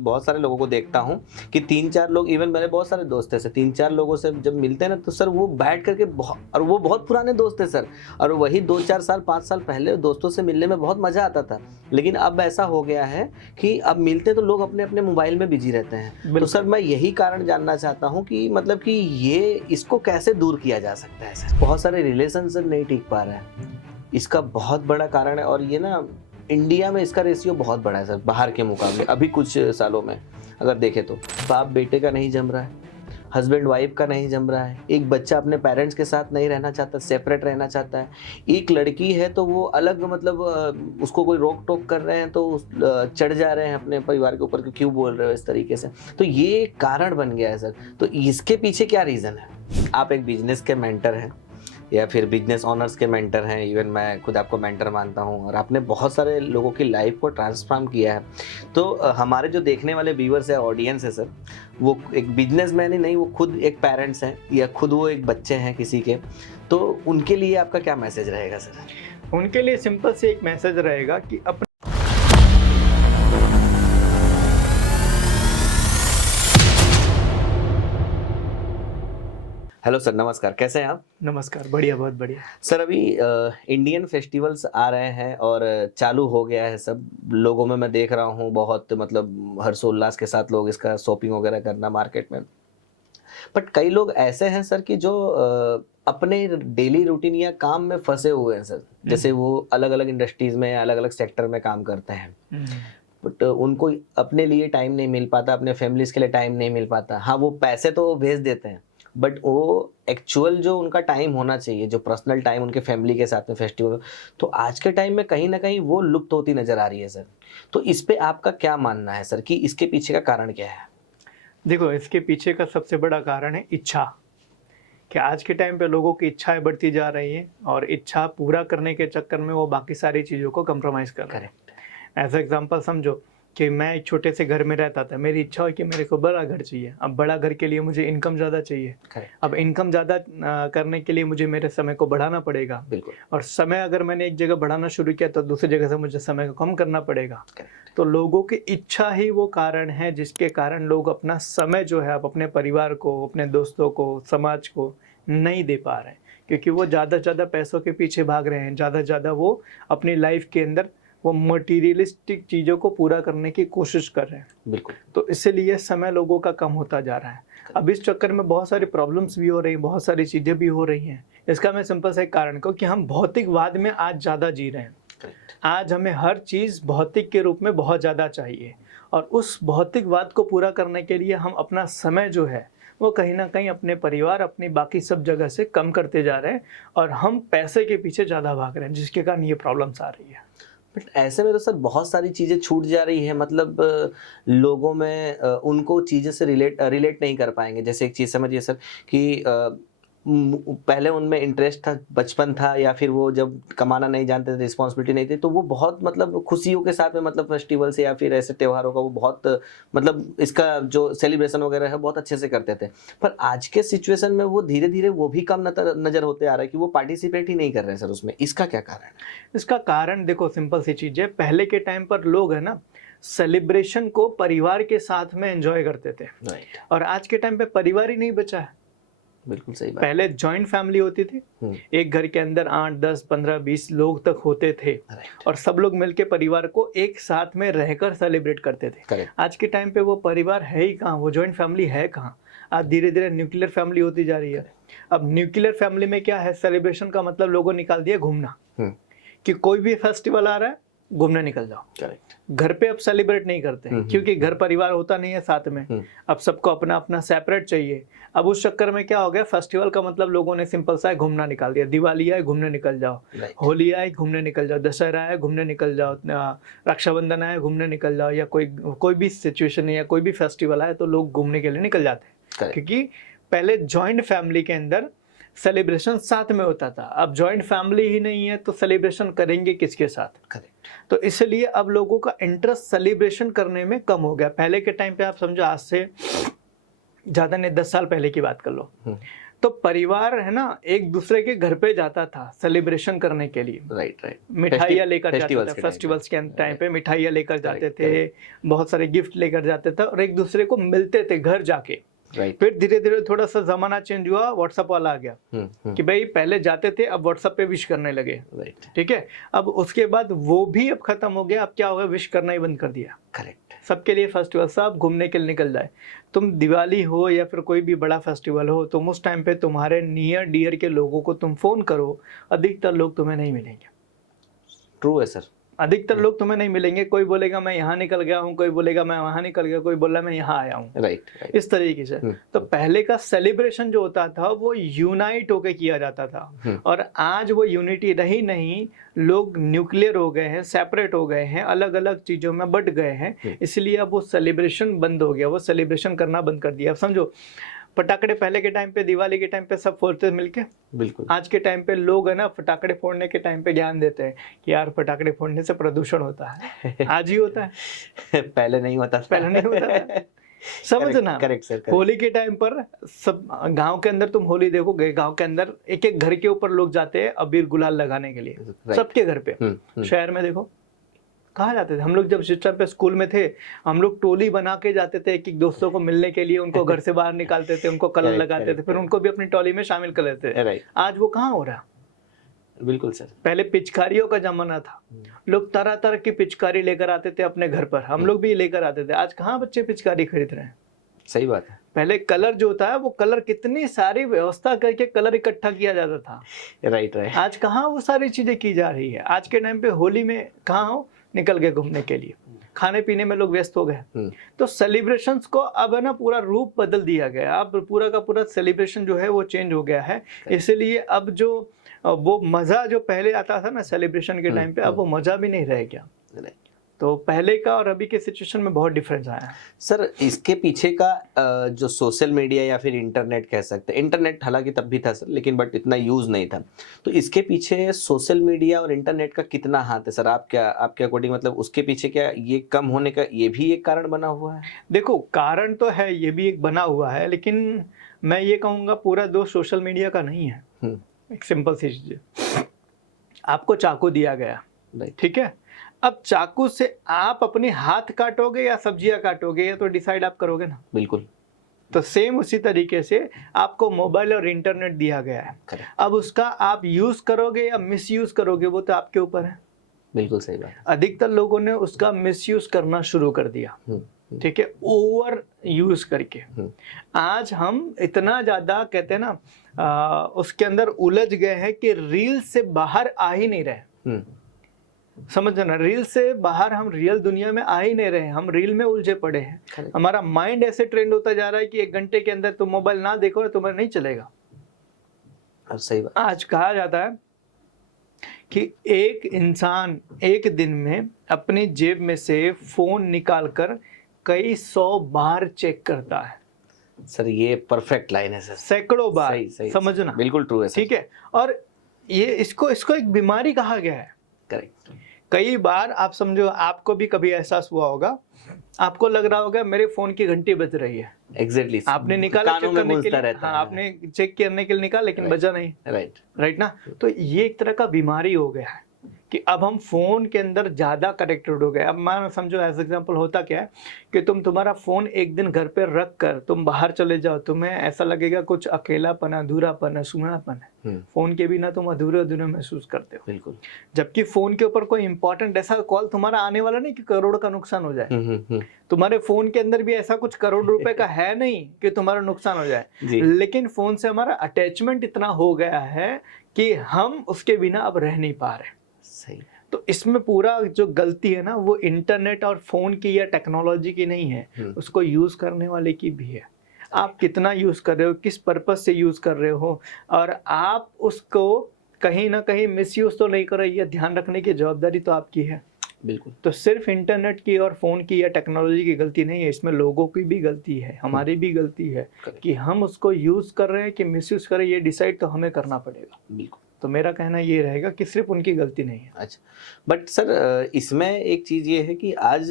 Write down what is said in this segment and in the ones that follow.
बहुत सारे लोगों को देखता हूँ कि 3-4 लोग, इवन मेरे बहुत सारे दोस्त हैं सर, 3-4 लोगों से जब मिलते हैं ना तो सर वो बैठ करके और वो बहुत पुराने दोस्त हैं सर, और वही 2-4 साल 5 साल पहले दोस्तों से मिलने में बहुत मज़ा आता था। लेकिन अब ऐसा हो गया है कि अब मिलते तो लोग अपने-अपने मोबाइल में बिज़ी रहते हैं। तो सर मैं यही कारण जानना चाहता हूँ कि मतलब कि ये इसको कैसे दूर किया जा सकता है सर? बहुत सारे रिलेशन सर नहीं टिक पा रहे हैं। इसका बहुत बड़ा कारण है, और ये ना इंडिया में इसका रेशियो बहुत बड़ा है सर बाहर के मुकाबले। अभी कुछ सालों में अगर देखें तो बाप बेटे का नहीं जम रहा है, हस्बैंड वाइफ का नहीं जम रहा है, एक बच्चा अपने पेरेंट्स के साथ नहीं रहना चाहता, सेपरेट रहना चाहता है। एक लड़की है तो वो अलग, मतलब उसको कोई रोक टोक कर रहे हैं तो चढ़ जा रहे हैं अपने परिवार के ऊपर कि क्यों बोल रहे हो इस तरीके से। तो ये कारण बन गया है सर। तो इसके पीछे क्या रीज़न है? आप एक बिजनेस के मेंटर हैं या फिर बिजनेस ओनर्स के मेंटर हैं, इवन मैं खुद आपको मेंटर मानता हूं, और आपने बहुत सारे लोगों की लाइफ को ट्रांसफॉर्म किया है। तो हमारे जो देखने वाले व्यूअर्स है, ऑडियंस है सर, वो एक बिजनेसमैन ही नहीं, वो खुद एक पेरेंट्स हैं या खुद वो एक बच्चे हैं किसी के, तो उनके लिए आपका क्या मैसेज रहेगा सर? उनके लिए सिंपल से एक मैसेज रहेगा कि अपने हेलो सर, नमस्कार, कैसे हैं आप? नमस्कार, बढ़िया, बहुत बढ़िया। सर अभी इंडियन फेस्टिवल्स आ रहे हैं और चालू हो गया है सब लोगों में, मैं देख रहा हूँ बहुत, मतलब हर्षोल्लास के साथ लोग इसका शॉपिंग वगैरह करना मार्केट में। बट कई लोग ऐसे हैं सर कि जो अपने डेली रूटीन या काम में फंसे हुए हैं सर, जैसे वो अलग अलग इंडस्ट्रीज में अलग अलग सेक्टर में काम करते हैं, बट उनको अपने लिए टाइम नहीं मिल पाता, अपने फैमिलीज के लिए टाइम नहीं मिल पाता। हाँ, वो पैसे तो वो भेज देते हैं, बट वो एक्चुअल जो उनका टाइम होना चाहिए, जो पर्सनल टाइम उनके फैमिली के साथ में फेस्टिवल, तो आज के टाइम में कहीं ना कहीं वो लुप्त होती नजर आ रही है सर। तो इस पे आपका क्या मानना है सर कि इसके पीछे का कारण क्या है? देखो, इसके पीछे का सबसे बड़ा कारण है इच्छा। कि आज के टाइम पे लोगों की इच्छाएं बढ़ती जा रही हैं और इच्छा पूरा करने के चक्कर में वो बाकी सारी चीज़ों को कंप्रोमाइज़ कर रहे हैं। एज एग्जांपल समझो कि मैं एक छोटे से घर में रहता था, मेरी इच्छा हुई कि मेरे को बड़ा घर चाहिए। अब बड़ा घर के लिए मुझे इनकम ज़्यादा चाहिए। अब इनकम ज़्यादा करने के लिए मुझे मेरे समय को बढ़ाना पड़ेगा। बिल्कुल। और समय अगर मैंने एक जगह बढ़ाना शुरू किया तो दूसरी जगह से मुझे समय को कम करना पड़ेगा। तो लोगों की इच्छा ही वो कारण है जिसके कारण लोग अपना समय जो है, आप अपने परिवार को, अपने दोस्तों को, समाज को नहीं दे पा रहे हैं, क्योंकि वो ज़्यादा से ज़्यादा पैसों के पीछे भाग रहे हैं। ज़्यादा से ज़्यादा वो अपनी लाइफ के अंदर वो मटीरियलिस्टिक चीज़ों को पूरा करने की कोशिश कर रहे हैं। बिल्कुल। तो इसीलिए समय लोगों का कम होता जा रहा है। अब इस चक्कर में बहुत सारी प्रॉब्लम्स भी हो रही हैं, बहुत सारी चीज़ें भी हो रही हैं। इसका मैं सिंपल सा एक कारण कहूँ कि हम भौतिकवाद में आज ज़्यादा जी रहे हैं। आज हमें हर चीज़ भौतिक के रूप में बहुत ज़्यादा चाहिए, और उस भौतिकवाद को पूरा करने के लिए हम अपना समय जो है वो कहीं ना कहीं अपने परिवार, अपनी बाकी सब जगह से कम करते जा रहे हैं, और हम पैसे के पीछे ज़्यादा भाग रहे हैं, जिसके कारण ये प्रॉब्लम्स आ रही है। बट ऐसे में तो सर बहुत सारी चीज़ें छूट जा रही है, मतलब लोगों में उनको चीज़ें से रिलेट नहीं कर पाएँगे। जैसे एक चीज़ समझिए सर कि पहले उनमें इंटरेस्ट था, बचपन था, या फिर वो जब कमाना नहीं जानते थे, रिस्पॉन्सिबिलिटी नहीं थी, तो वो बहुत मतलब खुशियों के साथ में, मतलब फेस्टिवल से या फिर ऐसे त्योहारों का वो बहुत मतलब इसका जो सेलिब्रेशन वगैरह है बहुत अच्छे से करते थे। पर आज के सिचुएशन में वो धीरे-धीरे वो भी कम नज़र होते आ रहा है कि वो पार्टिसिपेट ही नहीं कर रहे हैं सर उसमें। इसका क्या कारण है? इसका कारण देखो, सिंपल सी चीज़ है। पहले के टाइम पर लोग है ना, सेलिब्रेशन को परिवार के साथ में एंजॉय करते थे, राइट। और आज के टाइम पे परिवार ही नहीं बचा है। बिल्कुल सही बात। पहले जॉइंट फैमिली होती थी, एक घर के अंदर 8, 10, 15, 20 लोग तक होते थे, और सब लोग मिलके परिवार को एक साथ में रहकर सेलिब्रेट करते थे। आज के टाइम पे वो परिवार है ही कहाँ, वो जॉइंट फैमिली है कहाँ। आज धीरे धीरे न्यूक्लियर फैमिली होती जा रही है। अब न्यूक्लियर फैमिली में क्या है, सेलिब्रेशन का मतलब लोगों निकाल दिया घूमना, कि कोई भी फेस्टिवल आ रहा है घूमने निकल जाओ। करेक्ट। घर पे अब सेलिब्रेट नहीं करते हैं, क्योंकि घर परिवार होता नहीं है साथ में। अब सबको अपना अपना सेपरेट चाहिए। अब उस चक्कर में क्या हो गया, फेस्टिवल का मतलब लोगों ने सिंपल सा घूमना निकाल दिया। दिवाली आए घूमने निकल जाओ, होली आए घूमने निकल जाओ, दशहरा आए घूमने निकल जाओ, रक्षाबंधन आए घूमने निकल जाओ, या कोई भी सिचुएशन है या कोई भी फेस्टिवल आए तो लोग घूमने के लिए निकल जाते हैं। क्योंकि पहले जॉइंट फैमिली के अंदर सेलिब्रेशन साथ में होता था। अब जॉइंट फैमिली ही नहीं है तो सेलिब्रेशन करेंगे किसके साथ? तो इसलिए अब लोगों का इंटरेस्ट सेलिब्रेशन करने में कम हो गया। पहले के टाइम पे आप समझो, आज से ज़्यादा नहीं 10 साल पहले की बात कर लो, तो परिवार है ना एक दूसरे के घर पे जाता था सेलिब्रेशन करने के लिए। राइट। मिठाइयाँ लेकर जाते थे, फेस्टिवल्स के टाइम पे मिठाइयाँ लेकर जाते थे, बहुत सारे गिफ्ट लेकर जाते थे और एक दूसरे को मिलते थे घर जाके। फिर धीरे धीरे थोड़ा सा जमाना चेंज हुआ, व्हाट्सएप वाला आ गया कि भाई पहले जाते थे, अब व्हाट्सएप पे विश करने लगे। ठीक है, अब उसके बाद वो भी अब खत्म हो गया। अब क्या हो गया, विश करना ही बंद कर दिया। करेक्ट। सबके लिए फेस्टिवल, सब घूमने के लिए निकल जाए। तुम दिवाली हो या फिर कोई भी बड़ा फेस्टिवल हो, तुम उस टाइम पे तुम्हारे नियर डियर के लोगों को तुम फोन करो, अधिकतर लोग तुम्हें नहीं मिलेंगे। ट्रू है सर, अधिकतर लोग तुम्हें नहीं मिलेंगे। कोई बोलेगा मैं यहाँ निकल गया हूँ, कोई बोलेगा मैं वहां निकल गया, कोई बोला मैं यहाँ आया हूँ। राइट। इस तरीके से तो पहले का सेलिब्रेशन जो होता था वो यूनाइट होके किया जाता था, और आज वो यूनिटी रही नहीं। लोग न्यूक्लियर हो गए हैं, सेपरेट हो गए हैं, अलग अलग चीजों में बट गए हैं, इसलिए अब वो सेलिब्रेशन बंद हो गया। वो सेलिब्रेशन करना बंद कर दिया। अब समझो, पटाखे पहले के टाइम पे, दिवाली के टाइम पे सब फोड़ते मिलके। बिल्कुल। आज के टाइम पे लोग है ना पटाखे फोड़ने के टाइम पे ज्ञान देते हैं कि यार पटाखे फोड़ने से प्रदूषण होता है। आज ही होता है, पहले नहीं होता था। पहले नहीं होता था। समझना। Correct sir. होली के टाइम पर सब गांव के अंदर तुम होली देखोगे, गांव के अंदर एक एक घर के ऊपर लोग जाते हैं अबीर गुलाल लगाने के लिए, सबके घर पे। शहर में देखो कहाँ जाते थे हम लोग, जब शिक्षा पे स्कूल में थे हम लोग टोली बना के जाते थे, एक एक दोस्तों को मिलने के लिए, उनको घर से बाहर निकालते थे, उनको कलर लगाते थे, फिर उनको भी अपनी टोली में शामिल कर लेते थे। आज वो कहाँ हो रहा। बिल्कुल सर। पहले पिचकारियों का जमाना था, लोग तरह तरह की पिचकारी लेकर आते थे अपने घर पर, हम लोग भी लेकर आते थे। आज कहाँ बच्चे पिचकारी खरीद रहे हैं। सही बात है। पहले कलर जो होता है वो कलर कितनी सारी व्यवस्था करके कलर इकट्ठा किया जाता था। राइट। आज कहाँ वो सारी चीजें की जा रही है। आज के टाइम पे होली में कहाँ हो, निकल गए घूमने के लिए, खाने पीने में लोग व्यस्त हो गए। तो सेलिब्रेशंस को अब है ना पूरा रूप बदल दिया गया। अब पूरा का पूरा सेलिब्रेशन जो है वो चेंज हो गया है। इसलिए अब जो वो मजा जो पहले आता था ना सेलिब्रेशन के टाइम पे, अब वो मजा भी नहीं रह गया। तो पहले का और अभी के सिचुएशन में बहुत डिफरेंस आया है। सर इसके पीछे का जो सोशल मीडिया या फिर इंटरनेट कह सकते हैं, इंटरनेट हालांकि तब भी था सर, लेकिन बट इतना यूज नहीं था, तो इसके पीछे सोशल मीडिया और इंटरनेट का कितना हाथ है सर? आपके अकॉर्डिंग मतलब उसके पीछे क्या ये कम होने का ये भी एक कारण बना हुआ है? देखो कारण तो है, ये भी एक बना हुआ है, लेकिन मैं ये कहूँगा पूरा दोष सोशल मीडिया का नहीं है। एक सिंपल सी चीज, आपको चाकू दिया गया, ठीक है, अब चाकू से आप अपने हाथ काटोगे या सब्जियां काटोगे, या तो डिसाइड आप करोगे ना। बिल्कुल। तो सेम उसी तरीके से आपको मोबाइल और इंटरनेट दिया गया है। अब उसका आप यूज करोगे या मिस यूज करोगे वो तो आपके ऊपर है। बिल्कुल सही बात। अधिकतर लोगों ने उसका मिस यूज करना शुरू कर दिया, ठीक है, ओवर यूज करके। आज हम इतना ज्यादा कहते हैं ना उसके अंदर उलझ गए हैं कि रील से बाहर आ ही नहीं रहे। समझना, रील से बाहर हम रियल दुनिया में आ ही नहीं रहे, हम रील में उलझे पड़े हैं। हमारा माइंड ऐसे ट्रेंड होता जा रहा है कि 1 घंटे के अंदर तुम मोबाइल ना देखो तो तुम्हें नहीं चलेगा। सही बात। आज कहा जाता है कि एक इंसान एक दिन में अपनी जेब में से फोन निकालकर कई 100 बार चेक करता है। सर ये परफेक्ट लाइन है सर, सैकड़ों बार। सही, समझना, बिल्कुल ट्रू है सर। ठीक है, और ये इसको एक बीमारी कहा गया है। करेक्ट। कई बार आप समझो, आपको भी कभी एहसास हुआ होगा, आपको लग रहा होगा मेरे फोन की घंटी बज रही है। एग्जैक्टली। आपने निकाला चेक करने के लिए, हाँ, आपने चेक करने के लिए निकाला, लेकिन बजा नहीं। राइट ना। तो ये एक तरह का बीमारी हो गया है कि अब हम फोन के अंदर ज्यादा कनेक्टेड हो गए। अब मान समझो एज एग्जांपल होता क्या है कि तुम्हारा फोन एक दिन घर पे रख कर तुम बाहर चले जाओ, तुम्हें ऐसा लगेगा कुछ अकेलापन, अधूरापन है, सूनापन है। फोन के बिना तुम अधूरे अधूरे महसूस करते हो। बिल्कुल। जबकि फोन के ऊपर कोई इंपॉर्टेंट ऐसा कॉल तुम्हारा आने वाला नहीं कि करोड़ का नुकसान हो जाए। तुम्हारे फोन के अंदर भी ऐसा कुछ करोड़ रुपए का है नहीं कि तुम्हारा नुकसान हो जाए, लेकिन फोन से हमारा अटैचमेंट इतना हो गया है कि हम उसके बिना अब रह नहीं पा रहे। सही। तो इसमें पूरा जो गलती है ना वो इंटरनेट और फोन की या टेक्नोलॉजी की नहीं है, उसको यूज करने वाले की भी है। आप कितना यूज कर रहे हो, किस पर्पस से यूज कर रहे हो, और आप उसको कहीं ना कहीं मिसयूज तो नहीं कर रहे, ये ध्यान रखने की जवाबदारी तो आपकी है। बिल्कुल। तो सिर्फ इंटरनेट की और फोन की या टेक्नोलॉजी की गलती नहीं है, इसमें लोगों की भी गलती है, हमारी भी गलती है कि हम उसको यूज कर रहे हैं कि मिसयूज कर रहे हैं, ये डिसाइड तो हमें करना पड़ेगा। बिल्कुल। तो मेरा कहना ये रहेगा कि सिर्फ उनकी गलती नहीं है। अच्छा, बट सर इसमें एक चीज़ ये है कि आज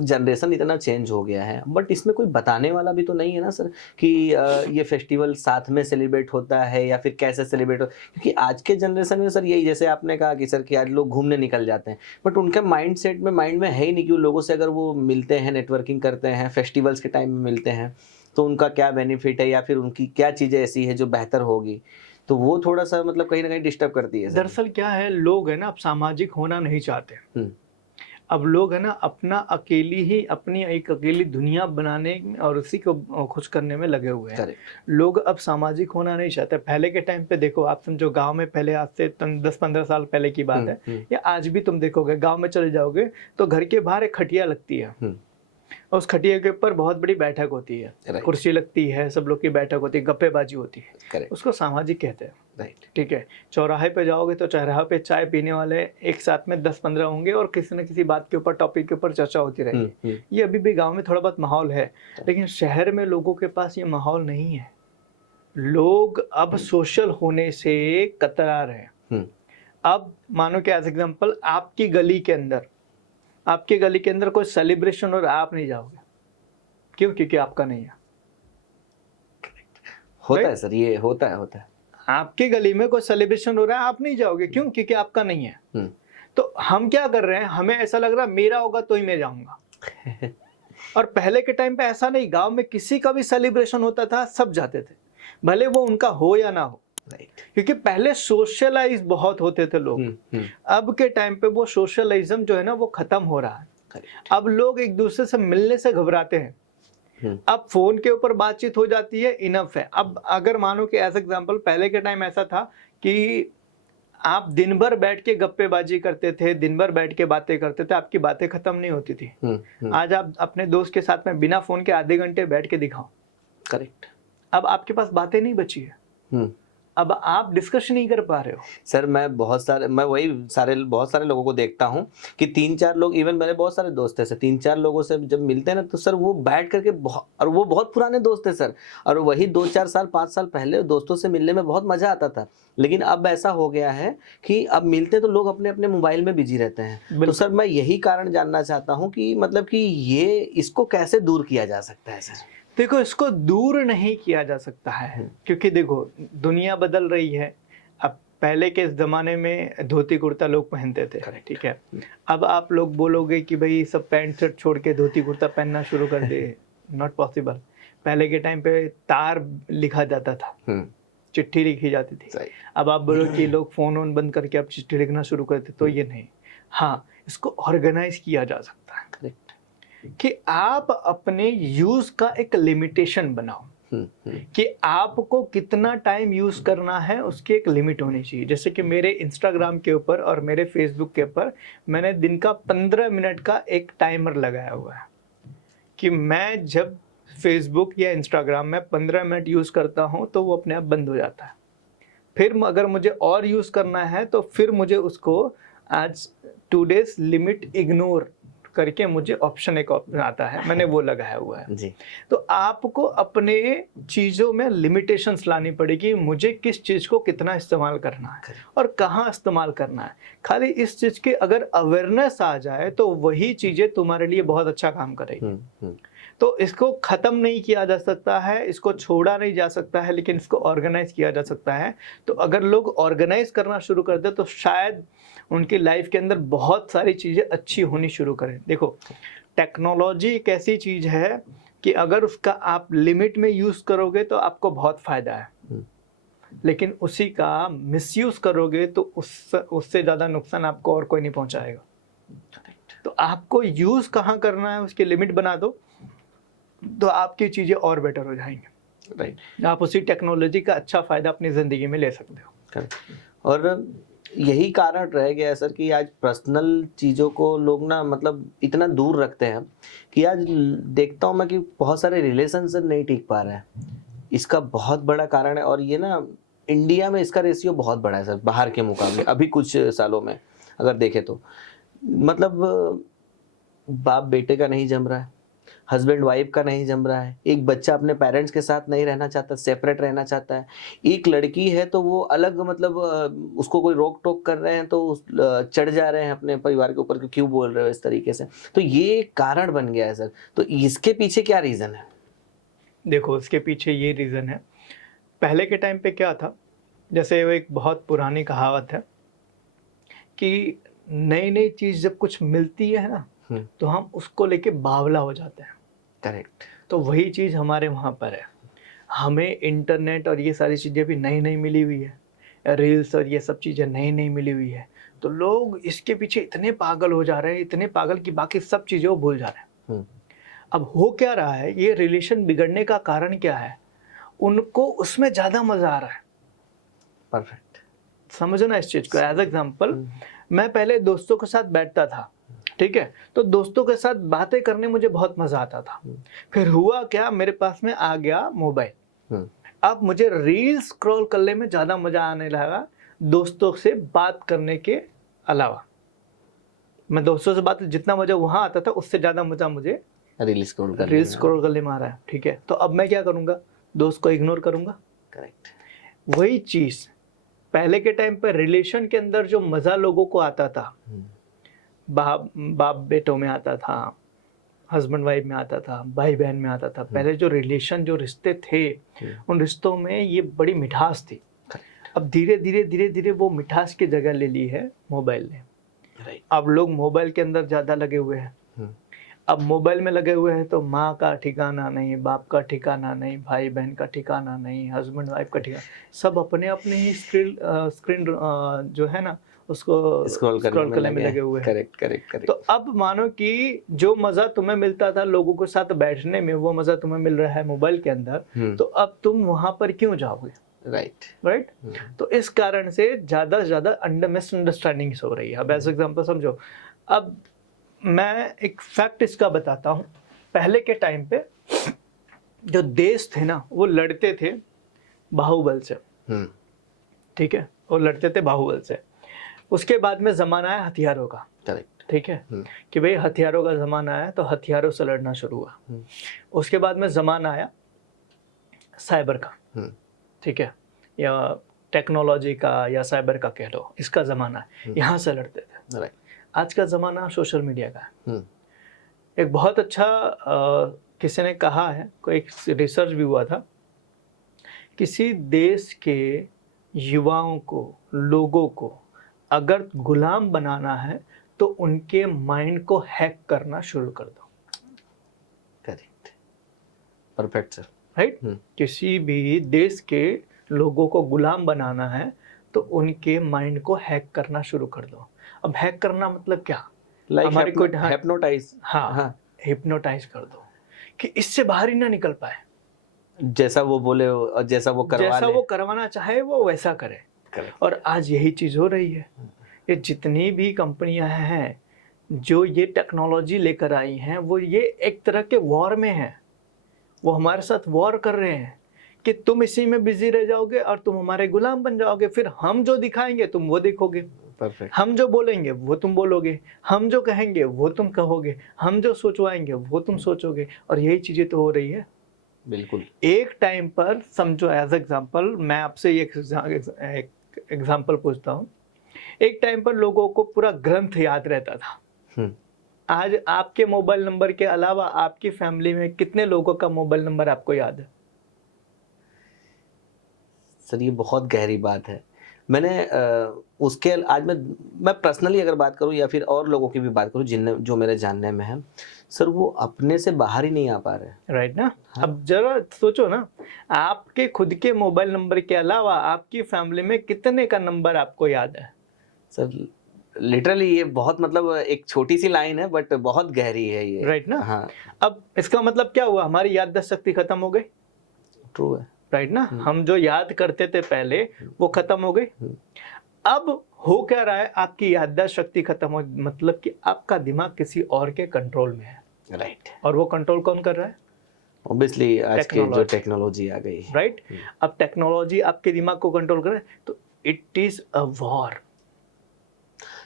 जनरेशन इतना चेंज हो गया है, बट इसमें कोई बताने वाला भी तो नहीं है ना सर कि ये फेस्टिवल साथ में सेलिब्रेट होता है या फिर कैसे सेलिब्रेट हो, क्योंकि आज के जनरेशन में सर यही, जैसे आपने कहा कि सर कि आज लोग घूमने निकल जाते हैं, बट उनके माइंड सेट में माइंड में है ही नहीं कि उन लोगों से अगर वो मिलते हैं, नेटवर्किंग करते हैं, फेस्टिवल्स के टाइम में मिलते हैं, तो उनका क्या बेनिफिट है या फिर उनकी क्या चीज़ें ऐसी है जो बेहतर होगी, तो वो थोड़ा सा मतलब कहीं ना कहीं डिस्टर्ब करती है सर। दरअसल क्या है, लोग है ना अब सामाजिक होना नहीं चाहते। अब लोग है ना अपना अकेली ही अपनी एक अकेली दुनिया बनाने और उसी को खुश करने में लगे हुए हैं। लोग अब सामाजिक होना नहीं चाहते। पहले के टाइम पे देखो, आप समझो गांव में पहले, आज से 10-15 साल पहले की बात है, या आज भी तुम देखोगे गांव में चले जाओगे तो घर के बाहर एक खटिया लगती है और उस खटिया के ऊपर बहुत बड़ी बैठक होती है, कुर्सी लगती है, सब लोग की बैठक होती है, गप्पेबाजी होती है, उसको सामाजिक कहते हैं। ठीक है, चौराहे पे जाओगे तो चौराहे पे चाय पीने वाले एक साथ में 10-15 होंगे और किसी न किसी बात के ऊपर, टॉपिक के ऊपर चर्चा होती रहेगी। ये अभी भी गांव में थोड़ा बहुत माहौल है, लेकिन शहर में लोगों के पास ये माहौल नहीं है। लोग अब सोशल होने से कतरा रहे हैं। अब मानो कि एज एग्जाम्पल आपकी गली के अंदर कोई सेलिब्रेशन और आप नहीं जाओगे, क्यों? क्योंकि आपका नहीं है। होता है सर, ये होता है। आपकी गली में कोई सेलिब्रेशन हो रहा है, आप नहीं जाओगे, क्यों? क्योंकि आपका नहीं है। तो हम क्या कर रहे हैं, हमें ऐसा लग रहा है मेरा होगा तो ही मैं जाऊंगा। और पहले के टाइम पे ऐसा नहीं, गांव में किसी का भी सेलिब्रेशन होता था सब जाते थे, भले वो उनका हो या ना हो। क्योंकि पहले सोशलाइज बहुत होते थे लोग। अब के टाइम पे वो सोशलाइज्म जो है ना वो खत्म हो रहा है। अब लोग एक दूसरे से मिलने से घबराते हैं। अब फोन के ऊपर बातचीत हो जाती है, इनफ है। अब अगर मानो कि एज एग्जांपल पहले के टाइम ऐसा था कि आप दिन भर बैठ के गप्पेबाजी करते थे, दिन भर बैठ के बातें करते थे, आपकी बातें खत्म नहीं होती थी। आज आप अपने दोस्त के साथ में बिना फोन के आधे घंटे बैठ के दिखाओ, करेक्ट, अब आपके पास बातें नहीं बची है। अब आप डिस्कस नहीं कर पा रहे हो। सर मैं बहुत सारे लोगों को देखता हूँ कि 3-4 लोग, इवन मेरे बहुत सारे दोस्त हैं सर, 3-4 लोगों से जब मिलते हैं ना तो सर वो बैठ करके और वो बहुत पुराने दोस्त हैं सर, और वही 2-4 साल 5 साल पहले दोस्तों से मिलने में बहुत मजा आता था, लेकिन अब ऐसा हो गया है कि अब मिलते तो लोग अपने अपने मोबाइल में बिजी रहते हैं। तो सर मैं यही कारण जानना चाहता हूँ कि मतलब कि ये इसको कैसे दूर किया जा सकता है सर? देखो, इसको दूर नहीं किया जा सकता है, क्योंकि देखो दुनिया बदल रही है। अब पहले के ज़माने में धोती कुर्ता लोग पहनते थे, ठीक है, अब आप लोग बोलोगे कि भाई सब पैंट शर्ट छोड़ के धोती कुर्ता पहनना शुरू कर दे, नॉट पॉसिबल। पहले के टाइम पे तार लिखा जाता था, चिट्ठी लिखी जाती थी। अब आप बोलो कि लोग फोन ऑन बंद करके अब चिट्ठी लिखना शुरू करते, तो ये नहीं। हाँ, इसको ऑर्गेनाइज किया जा सकता है कि आप अपने यूज का एक लिमिटेशन बनाओ कि आपको कितना टाइम यूज करना है, उसकी एक लिमिट होनी चाहिए। जैसे कि मेरे इंस्टाग्राम के ऊपर और मेरे फेसबुक के ऊपर मैंने दिन का 15 मिनट का एक टाइमर लगाया हुआ है कि मैं जब फेसबुक या इंस्टाग्राम में 15 मिनट यूज करता हूं तो वो अपने आप बंद हो जाता है। फिर अगर मुझे और यूज करना है तो फिर मुझे उसको आज 2 days लिमिट इग्नोर करके मुझे ऑप्शन एक आता है, मैंने वो लगाया हुआ है जी। तो आपको अपने चीज़ों में लिमिटेशंस लानी पड़ेगी, मुझे किस चीज़ को कितना इस्तेमाल करना है और कहाँ इस्तेमाल करना है। खाली इस चीज़ की अगर अवेयरनेस आ जाए तो वही चीज़ें तुम्हारे लिए बहुत अच्छा काम करेगी। तो इसको ख़त्म नहीं किया जा सकता है, इसको छोड़ा नहीं जा सकता है, लेकिन इसको ऑर्गेनाइज किया जा सकता है। तो अगर लोग ऑर्गेनाइज करना शुरू कर दे तो शायद उनकी लाइफ के अंदर बहुत सारी चीज़ें अच्छी होनी शुरू करें। देखो, टेक्नोलॉजी एक ऐसी चीज़ है कि अगर उसका आप लिमिट में यूज़ करोगे तो आपको बहुत फ़ायदा है, लेकिन उसी का मिसयूज़ करोगे तो उससे ज़्यादा नुकसान आपको और कोई नहीं पहुंचाएगा। तो आपको यूज़ कहाँ करना है उसकी लिमिट बना दो तो आपकी चीज़ें और बेटर हो जाएंगी। राइट, आप उसी टेक्नोलॉजी का अच्छा फ़ायदा अपनी ज़िंदगी में ले सकते हो। और यही कारण रह गया है सर कि आज पर्सनल चीज़ों को लोग ना मतलब इतना दूर रखते हैं कि आज देखता हूँ मैं कि बहुत सारे रिलेशनशिप नहीं टिक पा रहे हैं। इसका बहुत बड़ा कारण है, और ये ना इंडिया में इसका रेशियो बहुत बड़ा है सर बाहर के मुकाबले। अभी कुछ सालों में अगर देखें तो मतलब बाप बेटे का नहीं जम रहा है, हस्बैंड वाइफ का नहीं जम रहा है, एक बच्चा अपने पेरेंट्स के साथ नहीं रहना चाहता, सेपरेट रहना चाहता है, एक लड़की है तो वो अलग मतलब उसको कोई रोक टोक कर रहे हैं तो चढ़ जा रहे हैं अपने परिवार के ऊपर कि क्यों बोल रहे हो इस तरीके से। तो ये कारण बन गया है सर, तो इसके पीछे क्या रीज़न है? देखो इसके पीछे ये रीज़न है, पहले के टाइम पे क्या था, जैसे वो एक बहुत पुरानी कहावत है कि नई नई चीज़ जब कुछ मिलती है ना तो हम उसको लेके बावला हो जाते हैं। करेक्ट। तो वही चीज़ हमारे वहाँ पर है, हमें इंटरनेट और ये सारी चीज़ें भी नई नई मिली हुई है, रील्स और ये सब चीज़ें नई नई मिली हुई है, तो लोग इसके पीछे इतने पागल हो जा रहे हैं, इतने पागल कि बाकी सब चीज़ें वो भूल जा रहे हैं। अब हो क्या रहा है, ये रिलेशन बिगड़ने का कारण क्या है, उनको उसमें ज़्यादा मज़ा आ रहा है। परफेक्ट। समझो ना इस चीज़ को। एज एग्जाम्पल, मैं पहले दोस्तों के साथ बैठता था, ठीक है, तो दोस्तों के साथ बातें करने मुझे बहुत मज़ा आता था। फिर हुआ क्या, मेरे पास में आ गया मोबाइल, अब मुझे रील स्क्रॉल करने में ज़्यादा मज़ा आने लगा दोस्तों से बात करने के अलावा। मैं दोस्तों से बात जितना मज़ा वहाँ आता था उससे ज़्यादा मज़ा मुझे रील स्क्रॉल करने में आ रहा है। ठीक है, तो अब मैं क्या करूँगा, दोस्त को इग्नोर करूँगा। करेक्ट। वही चीज़ पहले के टाइम पर रिलेशन के अंदर जो मज़ा लोगों को आता था, बाप बेटों में आता था, हस्बैंड वाइफ में आता था, भाई बहन में आता था, पहले जो रिलेशन जो रिश्ते थे उन रिश्तों में ये बड़ी मिठास थी। अब धीरे धीरे वो मिठास की जगह ले ली है मोबाइल ने। अब लोग मोबाइल के अंदर ज़्यादा लगे हुए हैं। अब मोबाइल में लगे हुए हैं तो माँ का ठिकाना नहीं, बाप का ठिकाना नहीं, भाई बहन का ठिकाना नहीं, हस्बैंड वाइफ का ठिकाना, सब अपने अपने ही स्क्रीन जो है ना उसको स्क्रॉल करने में लगे हुए हैं। करेक्ट। तो अब मानो कि जो मज़ा तुम्हें मिलता था लोगों के साथ बैठने में, वो मज़ा तुम्हें मिल रहा है मोबाइल के अंदर, तो अब तुम वहाँ पर क्यों जाओगे? राइट। तो इस कारण से ज़्यादा से ज़्यादा मिसअंडरस्टैंडिंग्स हो रही है। अब एज एग्जाम्पल समझो, अब मैं एक फैक्ट इसका बताता हूँ, पहले के टाइम पे जो देश थे ना वो लड़ते थे बाहुबल से, ठीक है, वो लड़ते थे बाहुबल से। उसके बाद में ज़माना आया हथियारों का, ठीक है, कि भाई हथियारों का ज़माना आया तो हथियारों से लड़ना शुरू हुआ। उसके बाद में ज़माना आया साइबर का, ठीक है, या टेक्नोलॉजी का या साइबर का कह लो, इसका ज़माना है, यहाँ से लड़ते थे। आज का ज़माना सोशल मीडिया का है। एक बहुत अच्छा किसी ने कहा है, कोई एक रिसर्च भी हुआ था, किसी देश के युवाओं को, लोगों को अगर गुलाम बनाना है तो उनके माइंड को हैक करना शुरू कर दो। Correct, perfect sir. राइट। किसी भी देश के लोगों को गुलाम बनाना है तो उनके माइंड को हैक करना शुरू कर दो। अब हैक करना मतलब क्या, हमारे को हिप्नोटाइज, हिप्नोटाइज कर दो कि इससे बाहर ही ना निकल पाए, जैसा वो बोले और जैसा वो करवाना चाहे वो वैसा करे। और आज यही चीज़ हो रही है। ये जितनी भी कंपनियां हैं जो ये टेक्नोलॉजी लेकर आई हैं, वो ये एक तरह के वॉर में हैं। वो हमारे साथ वॉर कर रहे हैं कि तुम इसी में बिजी रह जाओगे और तुम हमारे गुलाम बन जाओगे। फिर हम जो दिखाएंगे तुम वो देखोगे, हम जो बोलेंगे वो तुम बोलोगे, हम जो कहेंगे वो तुम कहोगे, हम जो सोचवाएंगे वो तुम सोचोगे। और यही चीज़ें तो हो रही है। बिल्कुल। एक टाइम पर समझो, एज एग्जाम्पल मैं आपसे एक एग्जाम्पल पूछता हूँ। एक टाइम पर लोगों को पूरा ग्रंथ याद रहता था। आज आपके मोबाइल नंबर के अलावा आपकी फैमिली में कितने लोगों का मोबाइल नंबर आपको याद है? सर ये बहुत गहरी बात है। मैंने उसके आज मैं पर्सनली अगर बात करूं या फिर और लोगों की भी बात करूं जिनने जो मेरे जानने में है, सर वो अपने से बाहर ही नहीं आ पा रहे। राइट ना। हाँ? अब जरा सोचो ना, आपके खुद के मोबाइल नंबर के अलावा आपकी फैमिली में कितने का नंबर आपको याद है? सर लिटरली ये बहुत मतलब एक छोटी सी लाइन है बट बहुत गहरी है ये। राइट ना। हाँ। अब इसका मतलब क्या हुआ, हमारी याददाश्त शक्ति खत्म हो गई। ट्रू है। राइट ना। हम जो याद करते थे पहले वो खत्म हो गई। अब हो क्या रहा है, आपकी याददाश्त शक्ति खत्म हो, मतलब कि आपका दिमाग किसी और के कंट्रोल में है। राइट। और वो कंट्रोल कौन कर रहा है? ऑब्वियसली आज की जो टेक्नोलॉजी आ गई। राइट। अब टेक्नोलॉजी आपके दिमाग को कंट्रोल कर रहा है तो it is a war.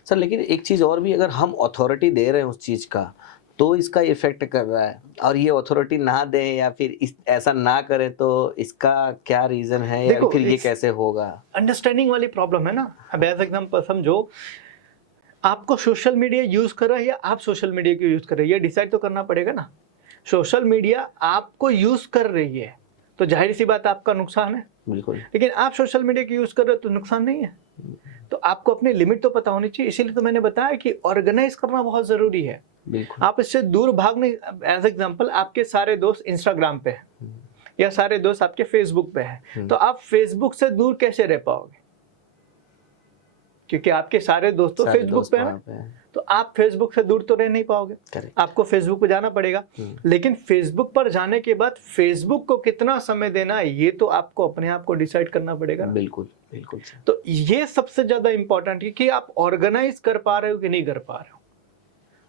Sir लेकिन एक चीज़ और भी, अगर हम अथॉरिटी दे रहे हैं उस चीज़ का तो इसका इफेक्ट कर रहा है, और ये अथॉरिटी ना दें या फिर ऐसा ना करें तो इसका क्या रीजन है, या देखो, फिर ये कैसे होगा? अंडरस्टैंडिंग वाली प्रॉब्लम है ना। अब एज एग्जाम्पल समझो, आपको सोशल मीडिया यूज कर रहा है या आप सोशल मीडिया को यूज कर रहे हैं, ये डिसाइड तो करना पड़ेगा ना। सोशल मीडिया आपको यूज कर रही है तो जाहिर सी बात आपका नुकसान है, बिल्कुल। लेकिन आप सोशल मीडिया को यूज कर रहे हो तो नुकसान नहीं है। तो आपको अपनी लिमिट तो पता होनी चाहिए, इसीलिए तो मैंने बताया कि ऑर्गेनाइज करना बहुत जरूरी है। बिल्कुल। आप इससे दूर भागने, एज एग्जाम्पल आपके सारे दोस्त इंस्टाग्राम पे हैं या सारे दोस्त आपके फेसबुक पे हैं, तो आप फेसबुक से दूर कैसे रह पाओगे? क्योंकि आपके सारे दोस्त तो फेसबुक पे हैं, तो आप फेसबुक से दूर तो रह नहीं पाओगे। Correct. आपको फेसबुक पे जाना पड़ेगा, लेकिन फेसबुक पर जाने के बाद फेसबुक को कितना समय देना है ये तो आपको अपने आप को डिसाइड करना पड़ेगा। बिल्कुल बिल्कुल। तो ये सबसे ज्यादा इंपॉर्टेंट है कि आप ऑर्गेनाइज कर पा रहे हो कि नहीं कर पा रहे हो।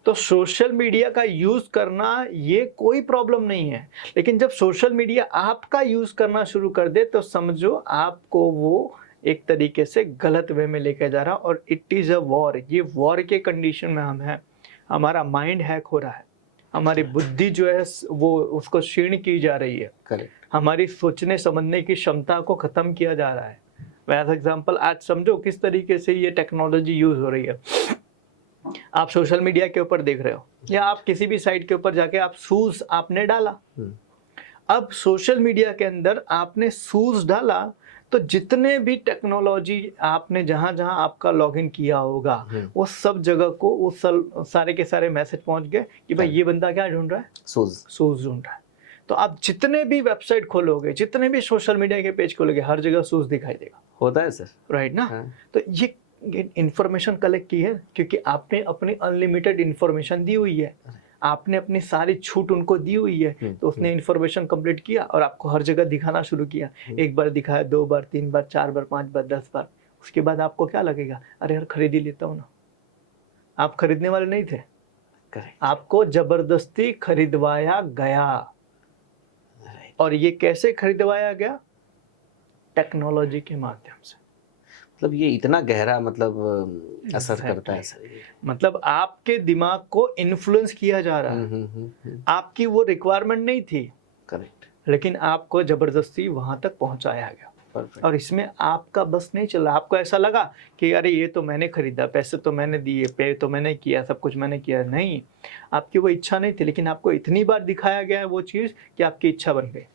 तो सोशल मीडिया का यूज करना ये कोई प्रॉब्लम नहीं है, लेकिन जब सोशल मीडिया आपका यूज करना शुरू कर दे तो समझो आपको वो एक तरीके से गलत वे में लेके जा रहा, और इट इज अ वॉर। ये वॉर के कंडीशन में हम हैं, हमारा माइंड हैक हो रहा है, हमारी बुद्धि जो है वो उसको क्षीण की जा रही है। करेक्ट। हमारी सोचने समझने की क्षमता को खत्म किया जा रहा है। एज एग्जाम्पल आज समझो किस तरीके से ये टेक्नोलॉजी यूज हो रही है। आप सोशल मीडिया के ऊपर देख रहे हो या आप किसी भी साइट के ऊपर जाके आप शूज आपने डाला, अब सोशल मीडिया के अंदर आपने शूज डाला तो जितने भी टेक्नोलॉजी आपने जहां जहां आपका लॉगिन किया होगा वो सब जगह को वो सारे के सारे मैसेज पहुंच गए कि भाई ये बंदा क्या ढूंढ रहा है, शूज ढूंढ रहा है। तो आप जितने भी वेबसाइट खोलोगे, जितने भी सोशल मीडिया के पेज खोलोगे, हर जगह शूज दिखाई देगा। होता है सर, राइट ना। तो ये इंफॉर्मेशन कलेक्ट की है क्योंकि आपने अपनी अनलिमिटेड इंफॉर्मेशन दी हुई है, आपने अपनी सारी छूट उनको दी हुई है, तो उसने इंफॉर्मेशन कंप्लीट किया और आपको हर जगह दिखाना शुरू किया। एक बार दिखाया, 2 बार, 3 बार, 4 बार, 5 बार, 10 बार, उसके बाद आपको क्या लगेगा, अरे यार खरीद ही लेता हूँ ना। आप खरीदने वाले नहीं थे, आपको जबरदस्ती खरीदवाया गया। और ये कैसे खरीदवाया गया? टेक्नोलॉजी के माध्यम से। मतलब ये इतना गहरा मतलब असर करता है सर। मतलब आपके दिमाग को इन्फ्लुएंस किया जा रहा है। आपकी वो रिक्वायरमेंट नहीं थी, करेक्ट, लेकिन आपको जबरदस्ती वहां तक पहुंचाया गया। Perfect. और इसमें आपका बस नहीं चला। आपको ऐसा लगा कि अरे ये तो मैंने खरीदा, पैसे तो मैंने दिए, पे तो मैंने किया, सब कुछ मैंने किया। नहीं, आपकी वो इच्छा नहीं थी, लेकिन आपको इतनी बार दिखाया गया है वो चीज कि आपकी इच्छा बन गई।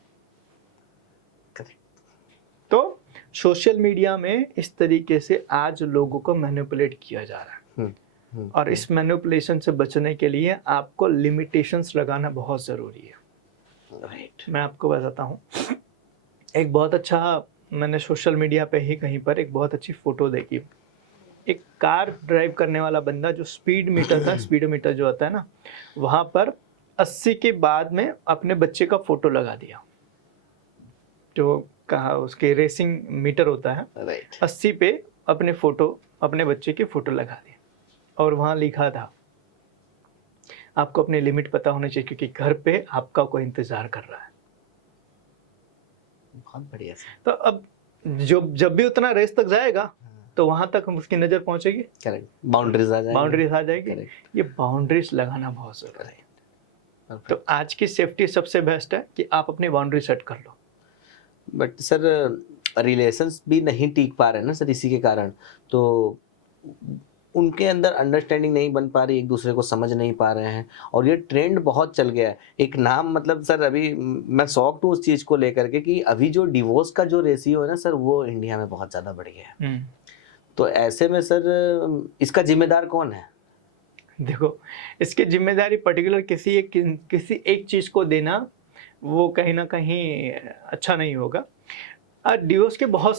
तो सोशल मीडिया में इस तरीके से आज लोगों को मैनिपुलेट किया जा रहा है। और इस मैनिपुलेशन से बचने के लिए आपको लिमिटेशंस लगाना बहुत ज़रूरी है। राइट। मैं आपको बताता हूँ, एक बहुत अच्छा, मैंने सोशल मीडिया पे ही कहीं पर एक बहुत अच्छी फ़ोटो देखी। एक कार ड्राइव करने वाला बंदा, जो स्पीड मीटर था, स्पीड मीटर जो होता है ना, वहाँ पर 80 के बाद में अपने बच्चे का फ़ोटो लगा दिया। जो कहा उसके रेसिंग मीटर होता है, राइट, 80 पे अपने फोटो, अपने बच्चे की फोटो लगा दी, और वहां लिखा था आपको अपनी लिमिट पता होनी चाहिए क्योंकि घर पे आपका कोई इंतजार कर रहा है। बहुत बढ़िया। तो अब जो जब भी उतना रेस तक जाएगा तो वहां तक उसकी नजर पहुंचेगी, करेक्ट, बाउंड्रीज आ जाएगी। ये बाउंड्रीज लगाना बहुत जरूरी है। तो आज की सेफ्टी सबसे बेस्ट है कि आप अपनी बाउंड्री सेट कर लो। बट सर रिलेशंस भी नहीं टिक पा रहे हैं ना सर इसी के कारण, तो उनके अंदर अंडरस्टैंडिंग नहीं बन पा रही, एक दूसरे को समझ नहीं पा रहे हैं, और ये ट्रेंड बहुत चल गया है। एक नाम, मतलब सर अभी मैं शॉक्ड हूँ उस चीज़ को लेकर के कि अभी जो डिवोर्स का जो रेशियो है ना सर, वो इंडिया में बहुत ज़्यादा बढ़ गया है। तो ऐसे में सर इसका जिम्मेदार कौन है? देखो, इसकी जिम्मेदारी पर्टिकुलर किसी एक चीज़ को देना वो कहीं ना कहीं अच्छा नहीं होगा। डिवोर्स के बहुत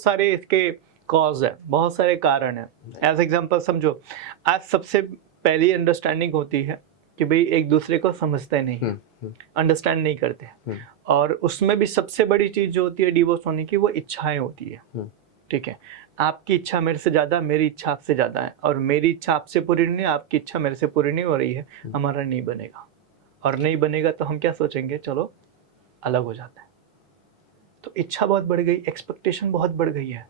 सारे इसके कॉज है, बहुत सारे कारण हैं। एज एग्जांपल समझो, आज सबसे पहली अंडरस्टैंडिंग होती है कि भाई एक दूसरे को समझते नहीं, अंडरस्टैंड नहीं करते, और उसमें भी सबसे बड़ी चीज़ जो होती है डिवोर्स होने की, वो इच्छाएं होती है। ठीक है, आपकी इच्छा मेरे से ज़्यादा, मेरी इच्छा आपसे ज़्यादा है, और मेरी इच्छा आपसे पूरी नहीं, आपकी इच्छा मेरे से पूरी नहीं हो रही है, हमारा नहीं बनेगा। और नहीं बनेगा तो हम क्या सोचेंगे, चलो अलग हो जाते हैं। तो इच्छा बहुत बढ़ गई, एक्सपेक्टेशन बहुत बढ़ गई है,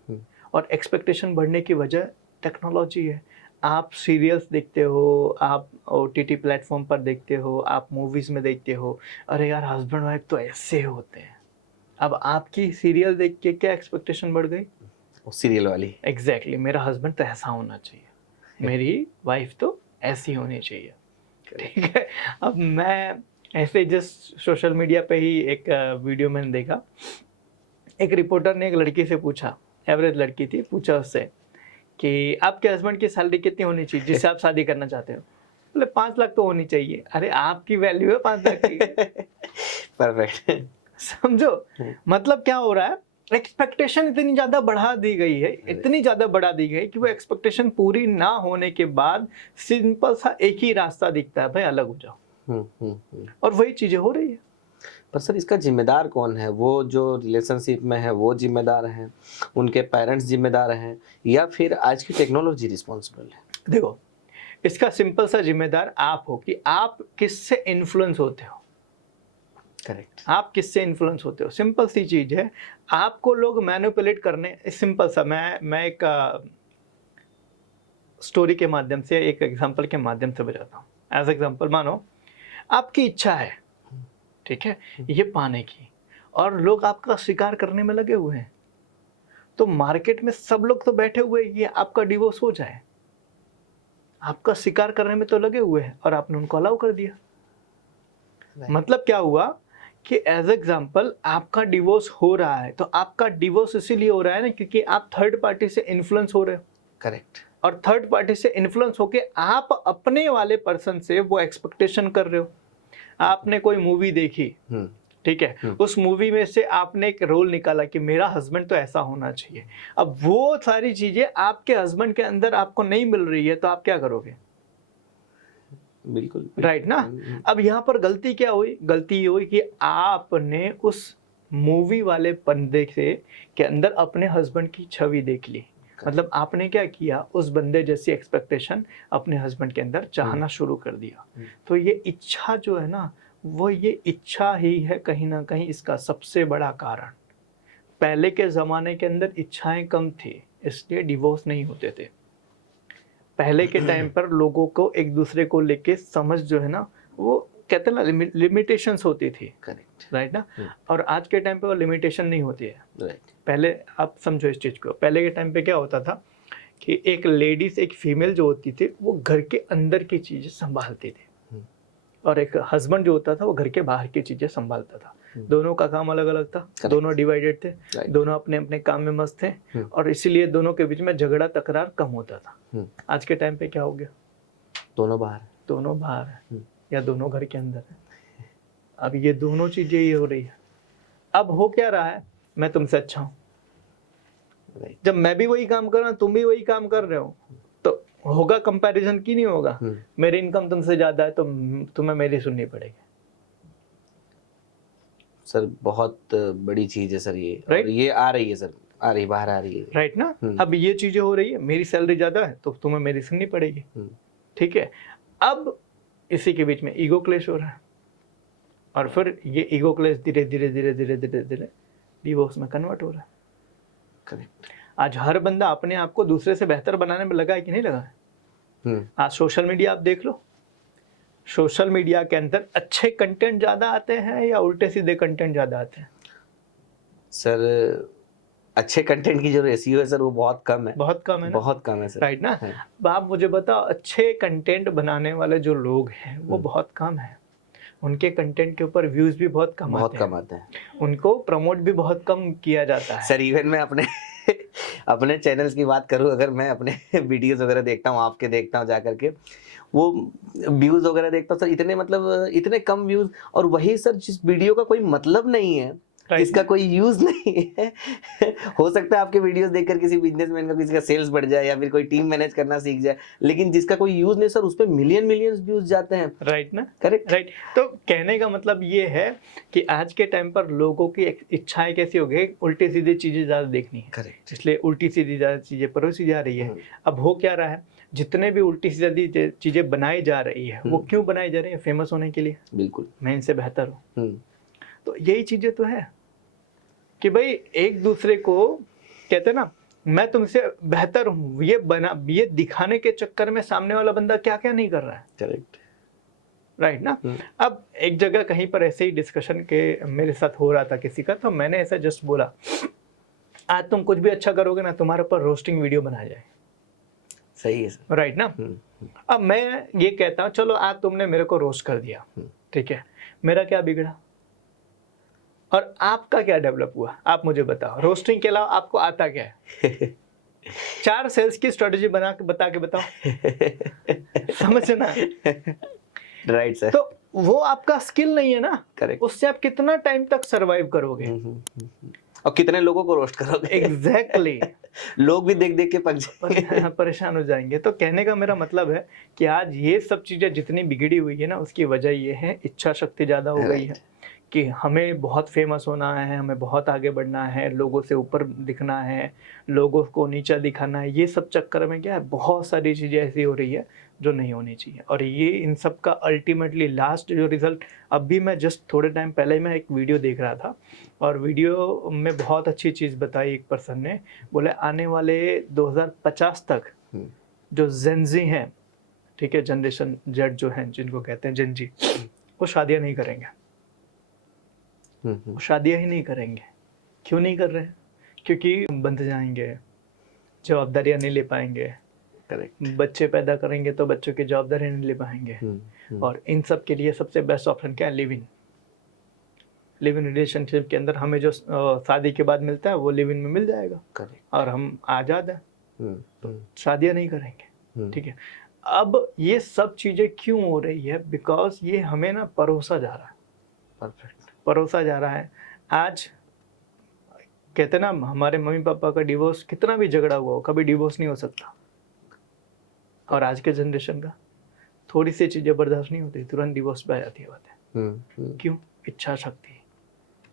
और एक्सपेक्टेशन बढ़ने की वजह टेक्नोलॉजी है। आप सीरियल्स देखते हो, आप ओटीटी प्लेटफॉर्म पर देखते हो, आप मूवीज में देखते हो, अरे यार हस्बैंड वाइफ तो ऐसे होते हैं। अब आपकी सीरियल देख के क्या एक्सपेक्टेशन बढ़ गई? सीरियल वाली। एग्जैक्टली, मेरा हस्बैंड तो ऐसा होना चाहिए, मेरी वाइफ तो ऐसी होनी चाहिए। ठीक है। अब मैं ऐसे जस्ट सोशल मीडिया पे ही एक वीडियो मैंने देखा, एक रिपोर्टर ने एक लड़की से पूछा, एवरेज लड़की थी, पूछा उससे कि आपके हस्बैंड की सैलरी कितनी होनी चाहिए जिससे आप शादी करना चाहते हो? बोले 5 लाख तो होनी चाहिए। अरे आपकी वैल्यू है 5 लाख की। परफेक्ट। समझो मतलब क्या हो रहा है, एक्सपेक्टेशन इतनी ज्यादा बढ़ा दी गई है, इतनी ज्यादा बढ़ा दी गई कि वो एक्सपेक्टेशन पूरी ना होने के बाद सिंपल सा एक ही रास्ता दिखता है, भाई अलग हो जाओ। और वही चीजें हो रही है। पर सर इसका जिम्मेदार कौन है? वो जो रिलेशनशिप में है वो जिम्मेदार हैं, उनके पेरेंट्स जिम्मेदार हैं, या फिर आज की टेक्नोलॉजी रिस्पॉन्सिबल है? देखो, इसका सिंपल सा जिम्मेदार आप हो कि आप किससे इन्फ्लुएंस होते हो। करेक्ट। आप किससे इन्फ्लुएंस होते हो, सिंपल सी चीज है। आपको लोग मैनिपुलेट करने, सिंपल सा, मैं एक स्टोरी के माध्यम से, एक एग्जांपल के माध्यम से बताता हूँ। एज एग्जांपल, मानो आपकी इच्छा है, ठीक है, ये पाने की, और लोग आपका शिकार करने में लगे हुए हैं। तो मार्केट में सब लोग तो बैठे हुए हैं कि आपका डिवोर्स हो जाए, आपका शिकार करने में तो लगे हुए हैं, और आपने उनको अलाउ कर दिया। मतलब क्या हुआ कि एज एग्जांपल आपका डिवोर्स हो रहा है, तो आपका डिवोर्स इसीलिए हो रहा है ना क्योंकि आप थर्ड पार्टी से इन्फ्लुएंस हो रहे हो। करेक्ट। और थर्ड पार्टी से इन्फ्लुएंस होके आप अपने वाले पर्सन से वो एक्सपेक्टेशन कर रहे हो। आपने कोई मूवी देखी, ठीक है, उस मूवी में से आपने एक रोल निकाला कि मेरा हस्बैंड तो ऐसा होना चाहिए। अब वो सारी चीजें आपके हस्बैंड के अंदर आपको नहीं मिल रही है, तो आप क्या करोगे? बिल्कुल। राइट ना। अब यहाँ पर गलती क्या हुई? गलती ये हुई कि आपने उस मूवी वाले बंदे से के अंदर अपने हस्बैंड की छवि देख ली। मतलब आपने क्या किया, उस बंदे जैसी एक्सपेक्टेशन अपने हस्बैंड के अंदर चाहना शुरू कर दिया। तो ये इच्छा जो है ना, वो ये इच्छा ही है कहीं ना कहीं इसका सबसे बड़ा कारण। पहले के ज़माने के अंदर इच्छाएं कम थी, इसलिए डिवोर्स नहीं होते थे। पहले के टाइम पर लोगों को एक दूसरे को लेके समझ जो है ना, वो कहते हैं ना, लिमिटेशंस होती थी। करेक्ट। राइट ना। और आज के टाइम पे वो लिमिटेशन नहीं होती है। राइट। पहले आप समझो इस चीज़ को, पहले के टाइम पे क्या होता था कि एक लेडीज, एक फीमेल जो होती थी, वो घर के अंदर की चीज़ें संभालती थी, और एक हस्बैंड जो होता था वो घर के बाहर की चीज़ें संभालता था। दोनों का काम अलग अलग था, दोनों डिवाइडेड थे, दोनों अपने अपने काम में मस्त थे, और इसीलिए दोनों के बीच में झगड़ा तकरार कम होता था। आज के टाइम पे क्या हो गया? दोनों बाहर है या दोनों घर के अंदर है। अब ये दोनों चीजें ये हो रही है। अब हो क्या रहा है, मैं तुमसे अच्छा हूँ, जब मैं भी वही काम कर रहा हूँ, तुम भी वही काम कर रहे हो, तो होगा कंपैरिजन की नहीं होगा? मेरी इनकम तुमसे ज्यादा है तो तुम्हें मेरी सुननी पड़ेगी। सर बहुत बड़ी चीज है सर ये। राइट। ये आ रही है सर, आ रही, बाहर आ रही है। राइट ना। अब ये चीजें हो रही है, मेरी सैलरी ज्यादा है तो तुम्हें मेरी सुननी पड़ेगी। ठीक है। अब इसी के बीच में ईगो क्लेश हो रहा है, और फिर ये ईगो क्लेश धीरे धीरे धीरे धीरे धीरे धीरे डिवोर्स में कन्वर्ट हो रहा है। करेक्ट। आज हर बंदा अपने आप को दूसरे से बेहतर बनाने में लगा है कि नहीं लगा है? आज सोशल मीडिया आप देख लो, सोशल मीडिया के अंदर अच्छे कंटेंट ज्यादा आते हैं या उल्टे सीधे कंटेंट ज्यादा आते हैं? सर अच्छे कंटेंट की जो रेशियो है सर वो बहुत कम है। बहुत कम है ना? बहुत कम है सर। राइट ना। अब आप मुझे बताओ, अच्छे कंटेंट बनाने वाले जो लोग हैं वो बहुत कम है, उनके कंटेंट के ऊपर व्यूज भी बहुत कम आते हैं, उनको प्रमोट भी बहुत कम किया जाता है। सर इवन मैं अपने अपने चैनल्स की बात करूं, अगर मैं अपने वीडियोस वगैरह देखता हूं, आपके देखता हूं जाकर के, वो व्यूज वगैरह देखता हूं सर, इतने मतलब इतने कम व्यूज, और वही सर जिस वीडियो का कोई मतलब नहीं है, इसका कोई यूज नहीं है। हो सकता है आपके वीडियोस देखकर किसी बिजनेसमैन का, किसी का सेल्स बढ़ जाए या फिर कोई टीम मैनेज करना सीख जाए, लेकिन जिसका कोई यूज नहीं सर, उस पर मिलियन व्यूज जाते हैं। राइट ना। करेक्ट। राइट। तो कहने का मतलब ये है कि आज के टाइम पर लोगों की इच्छाएं कैसी हो गई, उल्टी सीधी चीजें ज्यादा देखनी है। करेक्ट। इसलिए उल्टी सीधी ज्यादा चीजें परोसी जा रही है। अब हो क्या रहा है, जितने भी उल्टी सीधी चीजें बनाई जा रही है, वो क्यों बनाई जा रही है? फेमस होने के लिए। बिल्कुल। मैं इनसे बेहतर हूँ। तो यही चीजें तो है कि भाई एक दूसरे को, कहते हैं ना, मैं तुमसे बेहतर हूँ, ये दिखाने के चक्कर में सामने वाला बंदा क्या क्या नहीं कर रहा है। करेक्ट, राइट ना। अब एक जगह कहीं पर ऐसे ही डिस्कशन के मेरे साथ हो रहा था किसी का, तो मैंने ऐसा जस्ट बोला, आज तुम कुछ भी अच्छा करोगे ना, तुम्हारे ऊपर रोस्टिंग वीडियो बनाया जाए। सही है सर। राइट ना। अब मैं ये कहता हूँ, चलो आज तुमने मेरे को रोस्ट कर दिया, ठीक है, मेरा क्या बिगड़ा और आपका क्या डेवलप हुआ, आप मुझे बताओ। रोस्टिंग के अलावा आपको आता क्या है? 4 सेल्स की स्ट्रेटजी बना के बता के बताओ। समझना। Right sir. तो वो आपका स्किल नहीं है ना। करेक्ट। उससे आप कितना टाइम तक सरवाइव करोगे और कितने लोगों को रोस्ट करोगे। एग्जैक्टली। लोग भी देख देख के पक जाएंगे, परेशान हो जाएंगे। तो कहने का मेरा मतलब है कि आज ये सब चीजें जितनी बिगड़ी हुई है ना, उसकी वजह ये है इच्छा शक्ति ज्यादा हो गई है कि हमें बहुत फेमस होना है, हमें बहुत आगे बढ़ना है, लोगों से ऊपर दिखना है, लोगों को नीचा दिखाना है। ये सब चक्कर में क्या है, बहुत सारी चीज़ें ऐसी हो रही है जो नहीं होनी चाहिए। और ये इन सब का अल्टीमेटली लास्ट जो रिजल्ट, अभी मैं जस्ट थोड़े टाइम पहले मैं एक वीडियो देख रहा था और वीडियो में बहुत अच्छी चीज़ बताई एक पर्सन ने। बोले आने वाले 2050 तक जो जेनजी हैं, ठीक है, जनरेशन जेड जो हैं, जिनको कहते हैं जेनजी, वो शादियाँ नहीं करेंगे। शादियां ही नहीं करेंगे। क्यों नहीं कर रहे हैं? क्योंकि बंध जाएंगे, जवाबदारियां नहीं ले पाएंगे। करेक्ट। बच्चे पैदा करेंगे तो बच्चों की जवाबदारी नहीं ले पाएंगे। और इन सब के लिए सबसे बेस्ट ऑप्शन क्या है? लिव इन रिलेशनशिप के अंदर हमें जो शादी के बाद मिलता है वो लिव इन में मिल जाएगा। करेक्ट। और हम आज़ाद हैं, तो शादियां नहीं करेंगे। ठीक है। अब ये सब चीज़ें क्यों हो रही है? बिकॉज ये हमें ना परोसा जा रहा है। परफेक्ट। परोसा जा रहा है। आज कहते ना, हमारे मम्मी पापा का डिवोर्स कितना भी झगड़ा हुआ हो, कभी डिवोर्स नहीं हो सकता। और आज के जनरेशन का थोड़ी सी चीजें बर्दाश्त नहीं होती, तुरंत डिवोर्स पे आ जाती है बातें। क्यों? इच्छा शक्ति,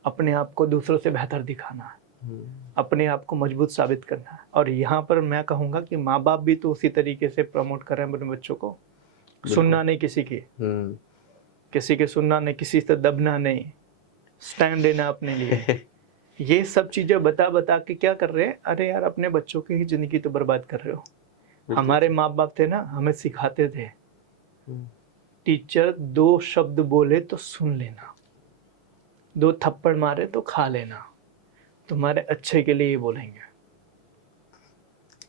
अपने आप को दूसरों से बेहतर दिखाना है, अपने आप को मजबूत साबित करना है। और यहाँ पर मैं कहूँगा कि माँ बाप भी तो उसी तरीके से प्रमोट कर रहे हैं अपने बच्चों को। सुनना नहीं किसी की, किसी के सुनना नहीं, किसी से दबना नहीं, स्टैंड लेना अपने लिए। ये सब चीजें बता बता के क्या कर रहे हैं? अरे यार, अपने बच्चों की ही जिंदगी तो बर्बाद कर रहे हो। हमारे माँ बाप थे ना, हमें सिखाते थे, टीचर 2 शब्द बोले तो सुन लेना, 2 थप्पड़ मारे तो खा लेना, तुम्हारे अच्छे के लिए ही बोलेंगे।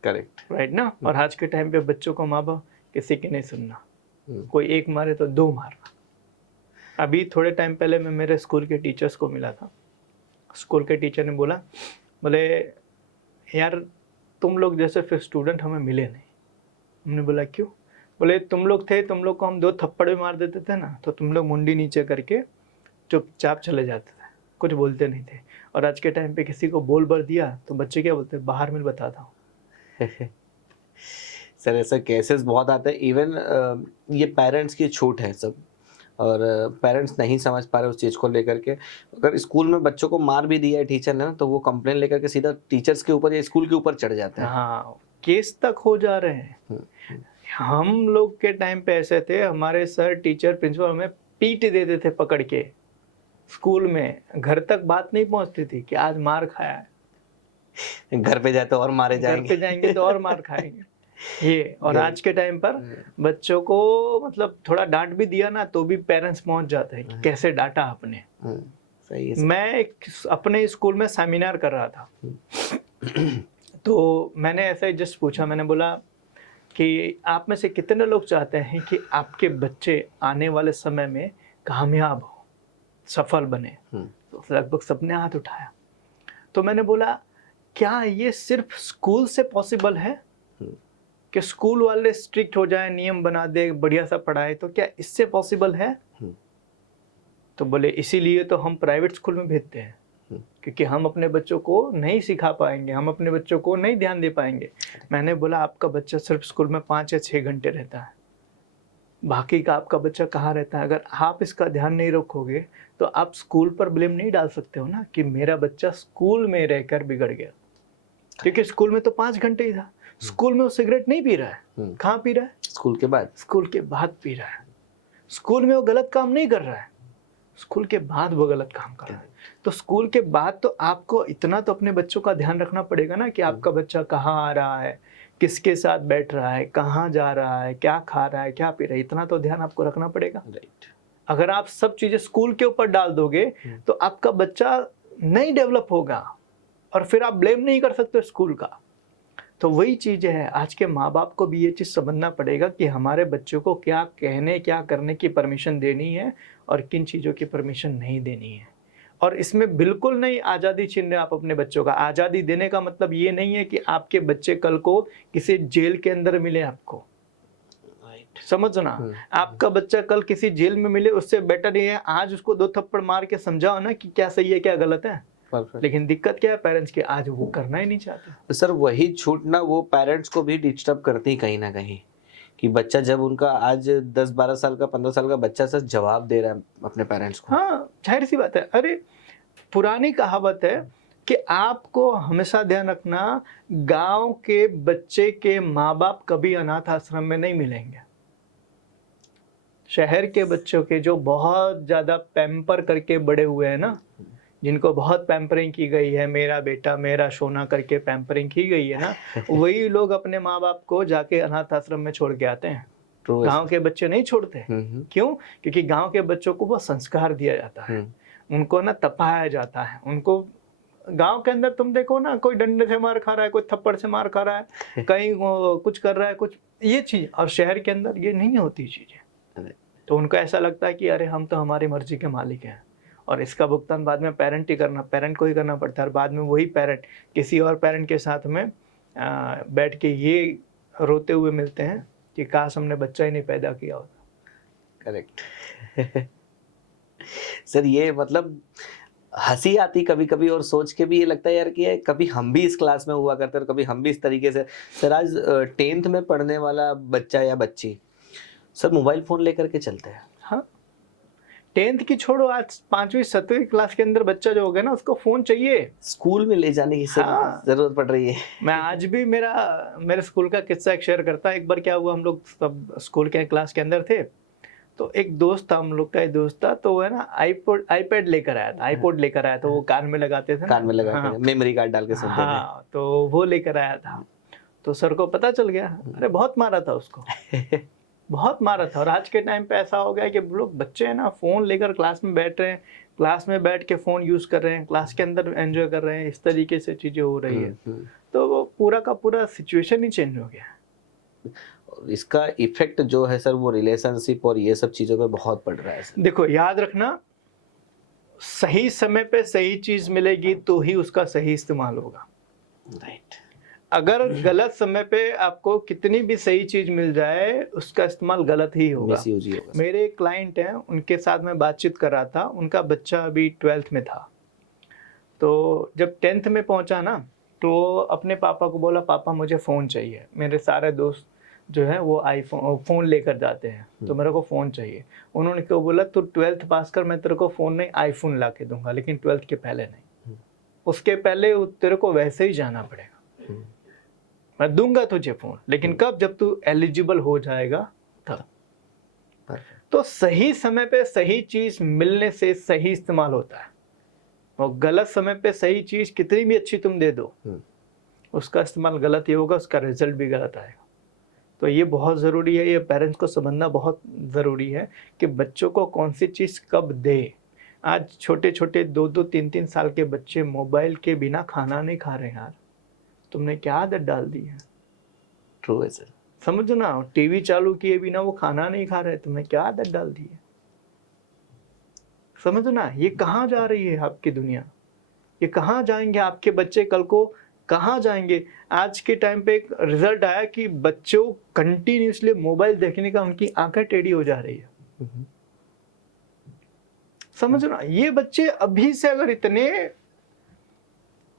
करेक्ट। राइट ना। और आज के टाइम पे बच्चों को माँ बाप किसी की नहीं सुनना, कोई एक मारे तो 2 मारना। अभी थोड़े टाइम पहले मैं मेरे स्कूल के टीचर्स को मिला था। स्कूल के टीचर ने बोले यार, तुम लोग जैसे फिर स्टूडेंट हमें मिले नहीं। हमने बोला क्यों? बोले तुम लोग थे, तुम लोग को हम 2 थप्पड़ भी मार देते थे ना, तो तुम लोग मुंडी नीचे करके चुपचाप चले जाते थे, कुछ बोलते नहीं थे। और आज के टाइम पे किसी को बोल बर दिया तो बच्चे क्या बोलते हैं? बाहर मिल, बताता हूँ। सर ऐसा केसेस बहुत आते हैं। इवन ये पेरेंट्स की छूट है सब, और पेरेंट्स नहीं समझ पा रहे उस चीज़ को लेकर के। अगर स्कूल में बच्चों को मार भी दिया है टीचर ने, तो वो कंप्लेन लेकर के सीधा टीचर्स के ऊपर या स्कूल के ऊपर चढ़ जाते हैं। हाँ, केस तक हो जा रहे हैं। हम लोग के टाइम पे ऐसे थे, हमारे सर, टीचर, प्रिंसिपल हमें पीट देते थे पकड़ के स्कूल में। घर तक बात नहीं पहुंचती थी कि आज मार खाया है। घर पे जाए तो और मारे जाएंगे, घर पे जाएंगे तो और मार खाएंगे ये। और आज के टाइम पर बच्चों को मतलब थोड़ा डांट भी दिया ना, तो भी पेरेंट्स पहुंच जाते हैं कि कैसे डांटा आपने। सही है। मैं एक अपने स्कूल में सेमिनार कर रहा था, तो मैंने ऐसा ही जस्ट पूछा, मैंने बोला कि आप में से कितने लोग चाहते हैं कि आपके बच्चे आने वाले समय में कामयाब हो, सफल बने? तो लगभग सबने हाथ उठाया। तो मैंने बोला, क्या ये सिर्फ स्कूल से पॉसिबल है कि स्कूल वाले स्ट्रिक्ट हो जाए, नियम बना दे, बढ़िया सा पढ़ाए, तो क्या इससे पॉसिबल है? तो बोले इसीलिए तो हम प्राइवेट स्कूल में भेजते हैं, क्योंकि हम अपने बच्चों को नहीं सिखा पाएंगे, हम अपने बच्चों को नहीं ध्यान दे पाएंगे। मैंने बोला, आपका बच्चा सिर्फ स्कूल में 5 या 6 घंटे रहता है, बाकी का आपका बच्चा कहाँ रहता है? अगर आप इसका ध्यान नहीं रखोगे तो आप स्कूल पर ब्लेम नहीं डाल सकते हो ना कि मेरा बच्चा स्कूल में रहकर बिगड़ गया, क्योंकि स्कूल में तो 5 घंटे ही था। स्कूल में वो सिगरेट नहीं पी रहा है, कहाँ पी रहा है? स्कूल के बाद। स्कूल के बाद पी रहा है। स्कूल में वो गलत काम नहीं कर रहा है, स्कूल के बाद वो गलत काम कर रहा है। तो स्कूल के बाद तो आपको इतना तो अपने बच्चों का ध्यान रखना पड़ेगा ना कि आपका बच्चा कहाँ आ रहा है, किसके साथ बैठ रहा है, कहाँ जा रहा है, क्या खा रहा है, क्या पी रहा है, इतना तो ध्यान आपको रखना पड़ेगा। राइट। अगर आप सब चीजें स्कूल के ऊपर डाल दोगे तो आपका बच्चा नहीं डेवलप होगा और फिर आप ब्लेम नहीं कर सकते स्कूल का। तो वही चीज है, आज के माँ बाप को भी ये चीज समझना पड़ेगा कि हमारे बच्चों को क्या कहने क्या करने की परमिशन देनी है और किन चीजों की परमिशन नहीं देनी है। और इसमें बिल्कुल नहीं आज़ादी छीन रहे आप अपने बच्चों का। आज़ादी देने का मतलब ये नहीं है कि आपके बच्चे कल को किसी जेल के अंदर मिले आपको, समझना। आपका बच्चा कल किसी जेल में मिले, उससे बेटर ये है आज उसको 2 थप्पड़ मार के समझाओ ना कि क्या सही है क्या गलत है। लेकिन दिक्कत क्या है पेरेंट्स की, आज वो करना ही नहीं चाहते। सर वही छूटना वो पेरेंट्स को भी डिस्टर्ब करती है कहीं ना कहीं, कि बच्चा जब उनका आज 10-12 साल का 15 साल का बच्चा सर जवाब दे रहा है अपने पेरेंट्स को। हाँ, जाहिर सी बात है। अरे पुरानी कहावत है कि आपको हमेशा ध्यान रखना, गांव के बच्चे के माँ बाप कभी अनाथ आश्रम में नहीं मिलेंगे। शहर के बच्चों के जो बहुत ज्यादा पैम्पर करके बड़े हुए हैं ना, जिनको बहुत पैम्परिंग की गई है, मेरा बेटा मेरा सोना करके पैम्परिंग की गई है ना, वही लोग अपने माँ बाप को जाके अनाथ आश्रम में छोड़ के आते हैं। गांव के बच्चे नहीं छोड़ते। क्यों? क्योंकि गांव के बच्चों को वो संस्कार दिया जाता है, उनको ना तपाया जाता है। उनको गांव के अंदर तुम देखो ना, कोई डंडे से मार खा रहा है, कोई थप्पड़ से मार खा रहा है, कहीं कुछ कर रहा है, कुछ ये चीज। और शहर के अंदर ये नहीं होती चीजें। तो उनको ऐसा लगता है कि अरे हम तो हमारी मर्जी के मालिक हैं और इसका भुगतान बाद में पेरेंट को ही करना पड़ता है। और बाद में वही पेरेंट किसी और पेरेंट के साथ में बैठ के ये रोते हुए मिलते हैं कि काश हमने बच्चा ही नहीं पैदा किया होता। करेक्ट। सर ये मतलब हंसी आती कभी कभी और सोच के भी ये लगता है यार कि कभी हम भी इस क्लास में हुआ करते और कभी हम भी इस तरीके से। सर आज 10th में पढ़ने वाला बच्चा या बच्ची सर मोबाइल फोन लेकर के चलते हैं। हाँ, 10th की छोड़ो, आज 5वीं 7वीं क्लास के अंदर बच्चा जो हो गया ना, उसको फोन चाहिए, स्कूल में ले जाने की जरूरत पड़ रही है। मैं आज भी मेरे स्कूल का किस्सा एक शेयर करता। एक बार क्या हुआ, हम लोग सब स्कूल के क्लास के अंदर थे, तो एक दोस्त था, हम लोग का एक दोस्त था, तो वो है ना आईपैड लेकर आया था, आईपॉड लेकर आया था, वो कान में लगाते थे, कान में लगाते थे, मेमोरी कार्ड डाल के सुनते थे। हाँ, तो वो लेकर आया था। तो सर को पता चल गया, अरे बहुत मारा था उसको। बहुत मारा था। और आज के टाइम पे ऐसा हो गया कि लोग बच्चे हैं ना, फोन लेकर क्लास में बैठ रहे हैं, क्लास में बैठ के फोन यूज कर रहे हैं, क्लास के अंदर एंजॉय कर रहे हैं, इस तरीके से चीजें हो रही है। तो वो पूरा का पूरा सिचुएशन ही चेंज हो गया। इसका इफेक्ट जो है सर वो रिलेशनशिप और ये सब चीजों पे बहुत पड़ रहा है सर। देखो याद रखना, सही समय पे सही चीज मिलेगी तो ही उसका सही इस्तेमाल होगा। राइट। अगर गलत समय पे आपको कितनी भी सही चीज मिल जाए, उसका इस्तेमाल गलत ही होगा। मेरे एक क्लाइंट हैं, उनके साथ मैं बातचीत कर रहा था, उनका बच्चा अभी 12th में था। तो जब 10th में पहुंचा ना, तो अपने पापा को बोला, पापा मुझे फ़ोन चाहिए, मेरे सारे दोस्त जो है वो फ़ोन लेकर जाते हैं, तो मेरे को फ़ोन चाहिए। उन्होंने क्यों बोला, तू 12th पास कर, मैं तेरे को फ़ोन नहीं आईफोन ला के दूंगा, लेकिन 12th के पहले नहीं, उसके पहले तेरे को वैसे ही जाना पड़ेगा, मैं दूंगा तुझे फ़ोन, लेकिन कब, जब तू एलिजिबल हो जाएगा तब। तो सही समय पे सही चीज़ मिलने से सही इस्तेमाल होता है, और गलत समय पे सही चीज़ कितनी भी अच्छी तुम दे दो, उसका इस्तेमाल गलत ही होगा, उसका रिजल्ट भी गलत आएगा। तो ये बहुत ज़रूरी है, ये पेरेंट्स को समझना बहुत ज़रूरी है कि बच्चों को कौन सी चीज़ कब दे। आज छोटे छोटे 2-2, 3-3 साल के बच्चे मोबाइल के बिना खाना नहीं खा रहे यार, तुमने क्या आदत डाल दी है। ट्रू है सर। समझो ना, टीवी चालू किए बिना वो खाना नहीं खा रहे, तुमने क्या आदत डाल दी है। समझो ना, ये कहाँ जा रही है आपकी दुनिया, ये कहाँ जाएंगे आपके बच्चे, कल को कहाँ जाएंगे। आज के टाइम पे एक रिजल्ट आया कि बच्चों कंटिन्यूसली मोबाइल देखने का उनकी आंखें टेढ़ी हो जा रही है। समझो ना, ये बच्चे अभी से अगर इतने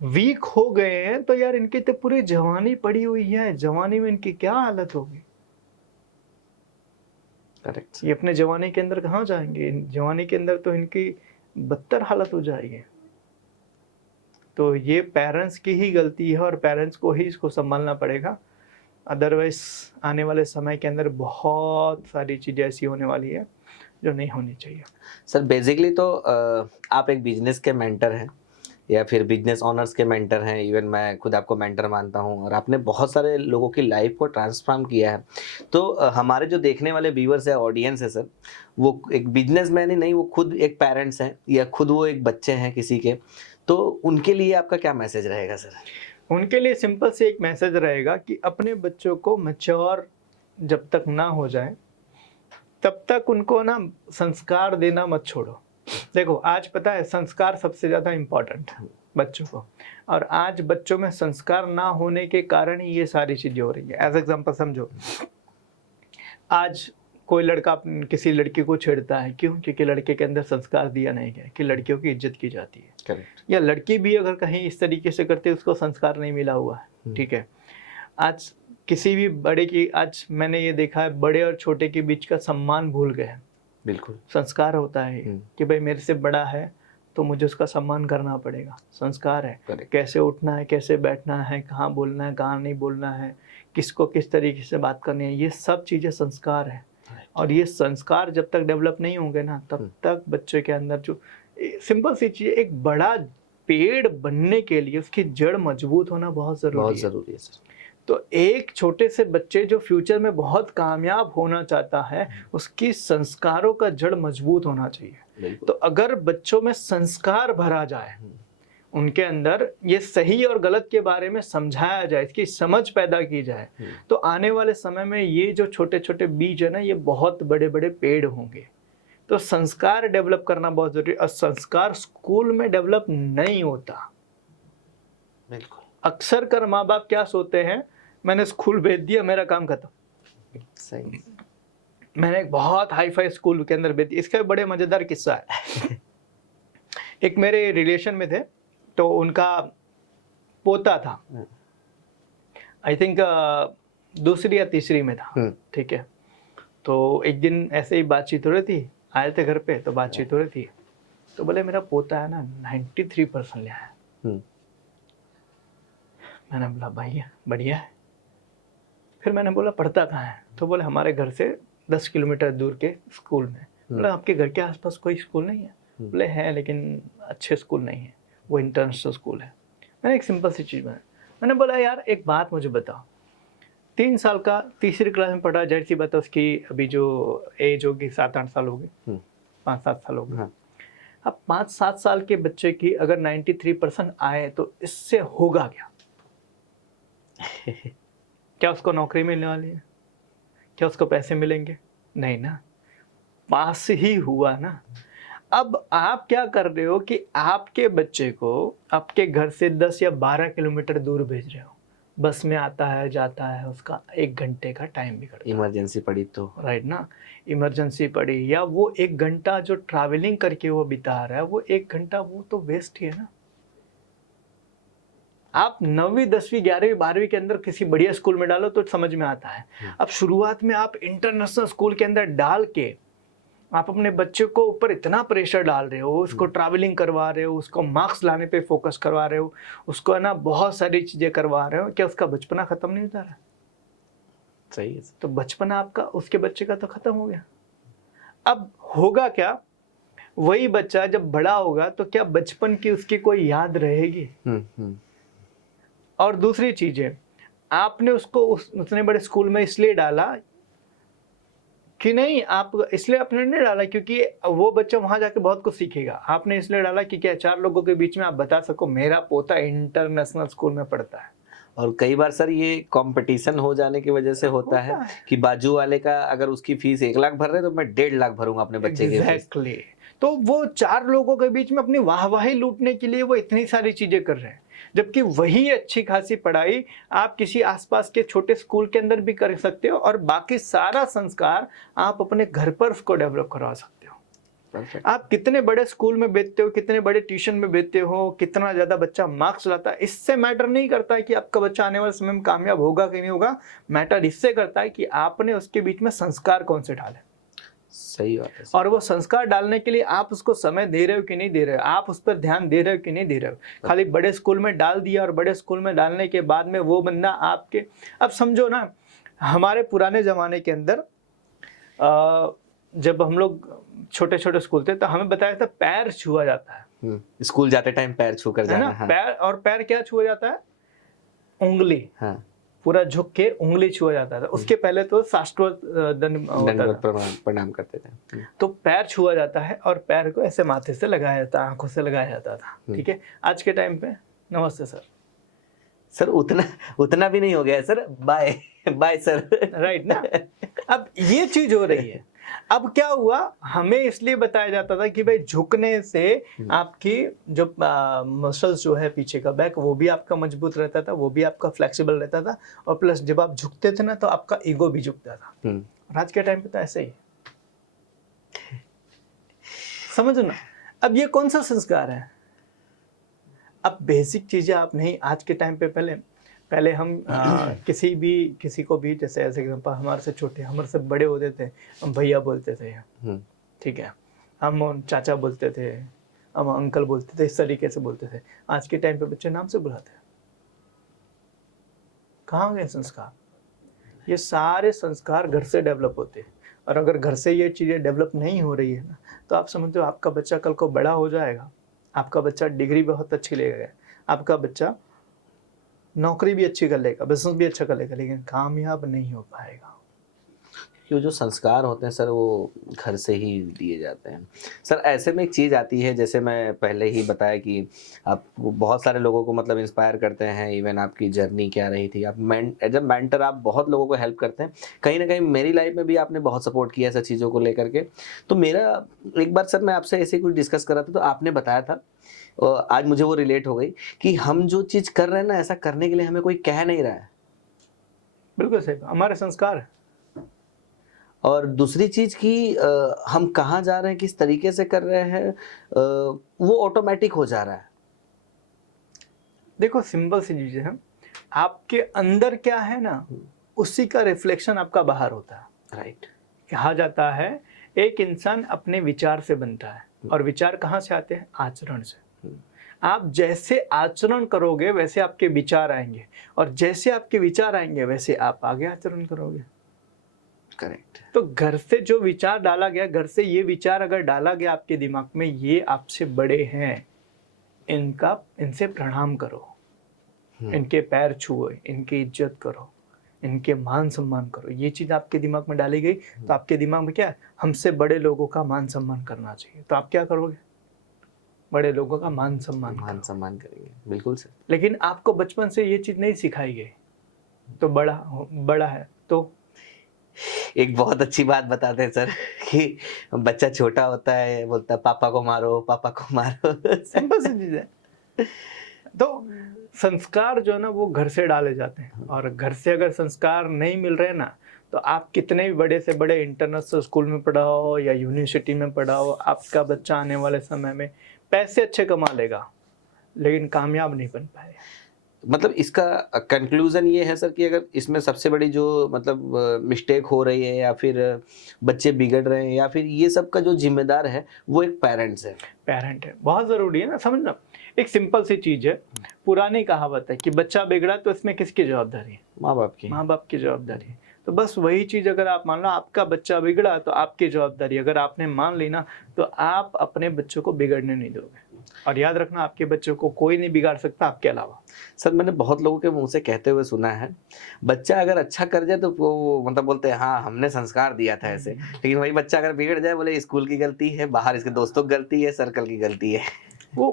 वीक हो गए हैं तो यार इनकी तो पूरी जवानी पड़ी हुई है, जवानी में इनकी क्या हालत होगी। करेक्ट। ये अपने जवानी के अंदर कहाँ जाएंगे, जवानी के अंदर तो इनकी बदतर हालत हो जाएगी। तो ये पेरेंट्स की ही गलती है और पेरेंट्स को ही इसको संभालना पड़ेगा। अदरवाइज आने वाले समय के अंदर बहुत सारी चीज़ें ऐसी होने वाली है जो नहीं होनी चाहिए। सर बेसिकली तो आप एक बिजनेस के मेंटर हैं या फिर बिजनेस ऑनर्स के मेंटर हैं, इवन मैं खुद आपको मेंटर मानता हूं, और आपने बहुत सारे लोगों की लाइफ को ट्रांसफॉर्म किया है। तो हमारे जो देखने वाले व्यूअर्स है, ऑडियंस है सर, वो एक बिजनेसमैन ही नहीं, वो खुद एक पेरेंट्स हैं या खुद वो एक बच्चे हैं किसी के, तो उनके लिए आपका क्या मैसेज रहेगा सर? उनके लिए सिंपल से एक मैसेज रहेगा कि अपने बच्चों को मैच्योर जब तक ना हो जाए तब तक उनको ना संस्कार देना मत छोड़ो। देखो आज पता है संस्कार सबसे ज़्यादा इम्पोर्टेंट है बच्चों को, और आज बच्चों में संस्कार ना होने के कारण ही ये सारी चीज़ें हो रही है। एज एग्जाम्पल समझो, आज कोई लड़का किसी लड़की को छेड़ता है, क्यों? क्योंकि लड़के के अंदर संस्कार दिया नहीं गया कि लड़कियों की इज्जत की जाती है। करेक्ट। या लड़की भी अगर कहीं इस तरीके से करती है, उसको संस्कार नहीं मिला हुआ है, ठीक है। आज किसी भी बड़े की, आज मैंने ये देखा है बड़े और छोटे के बीच का सम्मान भूल गए हैं। बिल्कुल संस्कार होता है कि भाई मेरे से बड़ा है तो मुझे उसका सम्मान करना पड़ेगा, संस्कार है। Correct. कैसे उठना है, कैसे बैठना है, कहाँ बोलना है, कहाँ नहीं बोलना है, किसको किस तरीके से बात करनी है, ये सब चीज़ें संस्कार है। और ये संस्कार जब तक डेवलप नहीं होंगे ना, तब तक बच्चे के अंदर जो सिंपल सी चीज़, एक बड़ा पेड़ बनने के लिए उसकी जड़ मजबूत होना बहुत ज़रूरी है सर। तो एक छोटे से बच्चे जो फ्यूचर में बहुत कामयाब होना चाहता है, उसकी संस्कारों का जड़ मजबूत होना चाहिए। तो अगर बच्चों में संस्कार भरा जाए, उनके अंदर ये सही और गलत के बारे में समझाया जाए, इसकी समझ पैदा की जाए, तो आने वाले समय में ये जो छोटे छोटे बीज है ना, ये बहुत बड़े बड़े पेड़ होंगे। तो संस्कार डेवलप करना बहुत जरूरी है, और संस्कार स्कूल में डेवलप नहीं होता। बिल्कुल। अक्सर कर माँ बाप क्या सोचते हैं, मैंने स्कूल भेज दिया, मेरा काम खत्म। सही। मैंने एक बहुत हाई फाई स्कूल के अंदर भेज दिया। इसका एक बड़े मजेदार किस्सा है। एक मेरे रिलेशन में थे, तो उनका पोता था, आई थिंक दूसरी या तीसरी में था, ठीक है। तो एक दिन ऐसे ही बातचीत हो रही थी, आए थे घर पे, तो बातचीत हो रही थी, तो बोले मेरा पोता है ना 93% ले आया। मैंने बोला भाई बढ़िया है। फिर मैंने बोला पढ़ता कहाँ है? तो बोले हमारे घर से 10 किलोमीटर दूर के स्कूल में। बोला आपके घर के आसपास कोई स्कूल नहीं है? बोले है, लेकिन अच्छे स्कूल नहीं है, वो इंटरनेशनल स्कूल है। मैंने एक सिंपल सी चीज़ मैंने बोला यार एक बात मुझे बताओ, 3 साल का तीसरी क्लास में पढ़ा, जाहिर सी बात है उसकी अभी जो एज होगी 7-8 साल होगी, 5-7 साल होगी। अब 5-7 साल के बच्चे की अगर 93% आए तो इससे होगा क्या? क्या उसको नौकरी मिलने वाली है? क्या उसको पैसे मिलेंगे? नहीं ना, पास ही हुआ ना। अब आप क्या कर रहे हो कि आपके बच्चे को आपके घर से 10 या 12 किलोमीटर दूर भेज रहे हो, बस में आता है जाता है, उसका 1 घंटे का टाइम बिगड़ गया। इमरजेंसी पड़ी तो, राइट ना, इमरजेंसी पड़ी, या वो 1 घंटा जो ट्रैवलिंग करके वो बिता रहा है, वो 1 घंटा वो तो वेस्ट ही है ना। आप 9वीं 10वीं 11वीं 12वीं के अंदर किसी बढ़िया स्कूल में डालो तो समझ में आता है। अब शुरुआत में आप इंटरनेशनल स्कूल के अंदर डाल के आप अपने बच्चे को ऊपर इतना प्रेशर डाल रहे हो, उसको ट्रैवलिंग करवा रहे हो, उसको मार्क्स लाने पे फोकस करवा रहे हो, उसको है ना बहुत सारी चीजें करवा रहे हो, क्या उसका बचपना खत्म नहीं होता रहा? सही है। तो बचपना आपका उसके बच्चे का तो खत्म हो गया। अब होगा क्या, वही बच्चा जब बड़ा होगा तो क्या बचपन की उसकी कोई याद रहेगी? और दूसरी चीज है, आपने उसको उतने बड़े स्कूल में इसलिए डाला कि नहीं, आप इसलिए आपने नहीं डाला क्योंकि वो बच्चा वहां जाके बहुत कुछ सीखेगा। आपने इसलिए डाला कि क्या 4 लोगों के बीच में आप बता सको मेरा पोता इंटरनेशनल स्कूल में पढ़ता है। और कई बार सर ये कंपटीशन हो जाने की वजह से होता है कि बाजू वाले का अगर उसकी फीस 1 लाख भर रहे तो मैं 1.5 लाख भरूंगा अपने बच्चे की फीस। तो वो 4 लोगों के बीच में अपनी वाहवाही लूटने के लिए वो इतनी सारी चीजें कर रहे हैं, जबकि वही अच्छी खासी पढ़ाई आप किसी आसपास के छोटे स्कूल के अंदर भी कर सकते हो, और बाकी सारा संस्कार आप अपने घर पर उसको डेवलप करवा सकते हो। आप कितने बड़े स्कूल में भेजते हो, कितने बड़े ट्यूशन में भेजते हो, कितना ज्यादा बच्चा मार्क्स लाता है, इससे मैटर नहीं करता है कि आपका बच्चा आने वाले समय में कामयाब होगा कि नहीं होगा। मैटर इससे करता है कि आपने उसके बीच में संस्कार कौन से डाले। सही बात है। और वो संस्कार डालने के लिए आप उसको समय दे रहे हो कि नहीं दे रहे हो, आप उस पर ध्यान दे रहे हो कि नहीं दे रहे हो। खाली बड़े स्कूल में डाल दिया और बड़े स्कूल में डालने के बाद में वो बंदा आपके, अब समझो ना, हमारे पुराने जमाने के अंदर जब हम लोग छोटे छोटे स्कूल थे तो हमें बताया था पैर छुआ जाता है। स्कूल जाते टाइम पैर छू कर है जाना। ना, हाँ। पैर, और पैर क्या छुआ जाता है? उंगली। हाँ। पूरा झुक के उंगली छुआ जाता था। उसके पहले तो साष्टवत दंडवत प्रणाम करते थे। तो पैर छुआ जाता है और पैर को ऐसे माथे से लगाया जाता, आंखों से लगाया जाता था। ठीक है, आज के टाइम पे नमस्ते सर। सर उतना भी नहीं हो गया है sir, bye bye sir. Right ना। अब ये चीज हो रही है। अब क्या हुआ, हमें इसलिए बताया जाता था कि भाई झुकने से आपकी जो मसल्स जो है पीछे का बैक, वो भी आपका मजबूत रहता था, वो भी आपका फ्लेक्सिबल रहता था, और प्लस जब आप झुकते थे ना तो आपका ईगो भी झुकता था। और आज के टाइम पे तो ऐसे ही समझो ना। अब ये कौन सा संस्कार है? अब बेसिक चीजें आप नहीं, आज के टाइम पे पहले हम किसी को भी, जैसे ऐसे एग्जांपल, हमारे से छोटे, हमारे से बड़े होते थे, हम भैया बोलते थे। ठीक है, हम चाचा बोलते थे, हम अंकल बोलते थे, इस तरीके से बोलते थे। आज के टाइम पे बच्चे नाम से बुलाते हैं। कहाँ गए संस्कार? ये सारे संस्कार घर से डेवलप होते हैं। और अगर घर से ये चीज़ें डेवलप नहीं हो रही है ना, तो आप समझते हो आपका बच्चा कल को बड़ा हो जाएगा, आपका बच्चा डिग्री बहुत अच्छी लेगा, आपका बच्चा नौकरी भी अच्छी कर लेगा, बिजनेस भी अच्छा कर लेगा, लेकिन कामयाब नहीं हो पाएगा। क्यों? जो संस्कार होते हैं सर वो घर से ही दिए जाते हैं। सर ऐसे में एक चीज़ आती है, जैसे मैं पहले ही बताया कि आप बहुत सारे लोगों को मतलब इंस्पायर करते हैं, इवन आपकी जर्नी क्या रही थी, आप एज अ मेंटर आप बहुत लोगों को हेल्प करते हैं। कहीं ना कहीं मेरी लाइफ में भी आपने बहुत सपोर्ट किया ऐसा चीज़ों को लेकर के। तो मेरा एक बार सर मैं आपसे ऐसे कुछ डिस्कस कर रहा था, तो आपने बताया था, और आज मुझे वो रिलेट हो गई कि हम जो चीज़ कर रहे हैं ना, ऐसा करने के लिए हमें कोई कह नहीं रहा है। बिल्कुल सही, हमारे संस्कार है। और दूसरी चीज़ कि हम कहाँ जा रहे हैं, किस तरीके से कर रहे हैं, वो ऑटोमेटिक हो जा रहा है। देखो सिंपल सी चीज़ है, आपके अंदर क्या है ना, उसी का रिफ्लेक्शन आपका बाहर होता है। राइट। कहा जाता है एक इंसान अपने विचार से बनता है, और विचार कहाँ से आते हैं? आचरण से। आप जैसे आचरण करोगे वैसे आपके विचार आएंगे, और जैसे आपके विचार आएंगे वैसे आप आगे आचरण करोगे। करेक्ट। तो घर से जो विचार डाला गया, घर से ये विचार अगर डाला गया आपके दिमाग में, ये आपसे बड़े हैं, इनसे प्रणाम करो, इनके पैर छुओ, इनकी इज्जत करो, इनके मान सम्मान करो, ये चीज आपके दिमाग में डाली गई, तो आपके दिमाग में क्या है? हमसे बड़े लोगों का मान सम्मान करना चाहिए। तो आप क्या करोगे? बड़े लोगों का मान सम्मान करेंगे। बिल्कुल सर। लेकिन आपको बचपन से ये चीज नहीं सिखाई गई, तो बड़ा है तो एक बहुत अच्छी बात बताते हैं सर कि बच्चा छोटा होता है, बोलता है पापा को मारो, पापा को मारो। सिंपल सी चीज है। तो संस्कार जो है ना वो घर से डाले जाते हैं, और घर से अगर संस्कार नहीं मिल रहे ना, तो आप कितने भी बड़े से बड़े इंटरनेशनल स्कूल में पढ़ाओ या यूनिवर्सिटी में पढ़ाओ, आपका बच्चा आने वाले समय में पैसे अच्छे कमा लेगा, लेकिन कामयाब नहीं बन पाएगा। मतलब इसका कंक्लूजन ये है सर कि अगर इसमें सबसे बड़ी जो मतलब मिस्टेक हो रही है, या फिर बच्चे बिगड़ रहे हैं, या फिर ये सब का जो जिम्मेदार है वो एक पेरेंट्स है। पेरेंट है, बहुत ज़रूरी है ना समझना। एक सिंपल सी चीज़ है, पुरानी कहावत है कि बच्चा बिगड़ा तो इसमें किसकी जवाबदारी है? माँ बाप की। माँ बाप की जवाबदारी है। तो बस वही चीज़ अगर आप मान लो, आपका बच्चा बिगड़ा तो आपकी जवाबदारी, अगर आपने मान ली ना, तो आप अपने बच्चों को बिगड़ने नहीं दोगे। और याद रखना, आपके बच्चों को कोई नहीं बिगाड़ सकता आपके अलावा। सर मैंने बहुत लोगों के मुंह से कहते हुए सुना है, बच्चा अगर अच्छा कर जाए तो वो मतलब बोलते हैं हाँ हमने संस्कार दिया था ऐसे, लेकिन वही बच्चा अगर बिगड़ जाए बोले स्कूल की गलती है, बाहर इसके दोस्तों की गलती है, सर्कल की गलती है। वो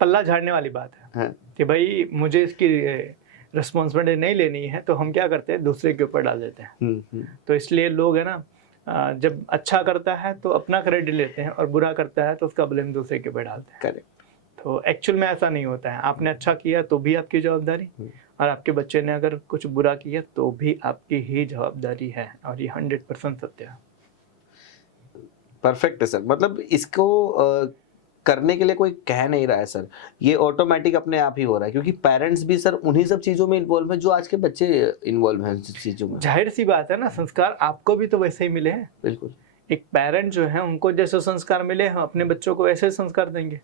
पल्ला झाड़ने वाली बात है। हाँ। कि भाई मुझे इसकी रिस्पॉन्सिबिलिटी नहीं लेनी है, तो हम क्या करते हैं? दूसरे के ऊपर डाल देते हैं। तो इसलिए लोग है ना, जब अच्छा करता है तो अपना क्रेडिट लेते हैं, और बुरा करता है तो उसका ब्लेम दूसरे के ऊपर डालते हैं। करेक्ट। तो एक्चुअल में ऐसा नहीं होता है। आपने अच्छा किया तो भी आपकी जवाबदारी, और आपके बच्चे ने अगर कुछ बुरा किया तो भी आपकी ही जवाबदारी है, और ये 100% सत्य है। परफेक्ट है सर। मतलब इसको करने के लिए कोई कह नहीं रहा है सर, ये ऑटोमेटिक अपने आप ही हो रहा है, क्योंकि पेरेंट्स भी सर उन्हीं सब चीज़ों में इन्वॉल्व है जो आज के बच्चे इन्वॉल्व हैं चीज़ों में। जाहिर सी बात है ना, संस्कार आपको भी तो वैसे ही मिले हैं। बिल्कुल। एक पेरेंट जो है उनको जैसे संस्कार मिले, हम अपने बच्चों को वैसे संस्कार देंगे।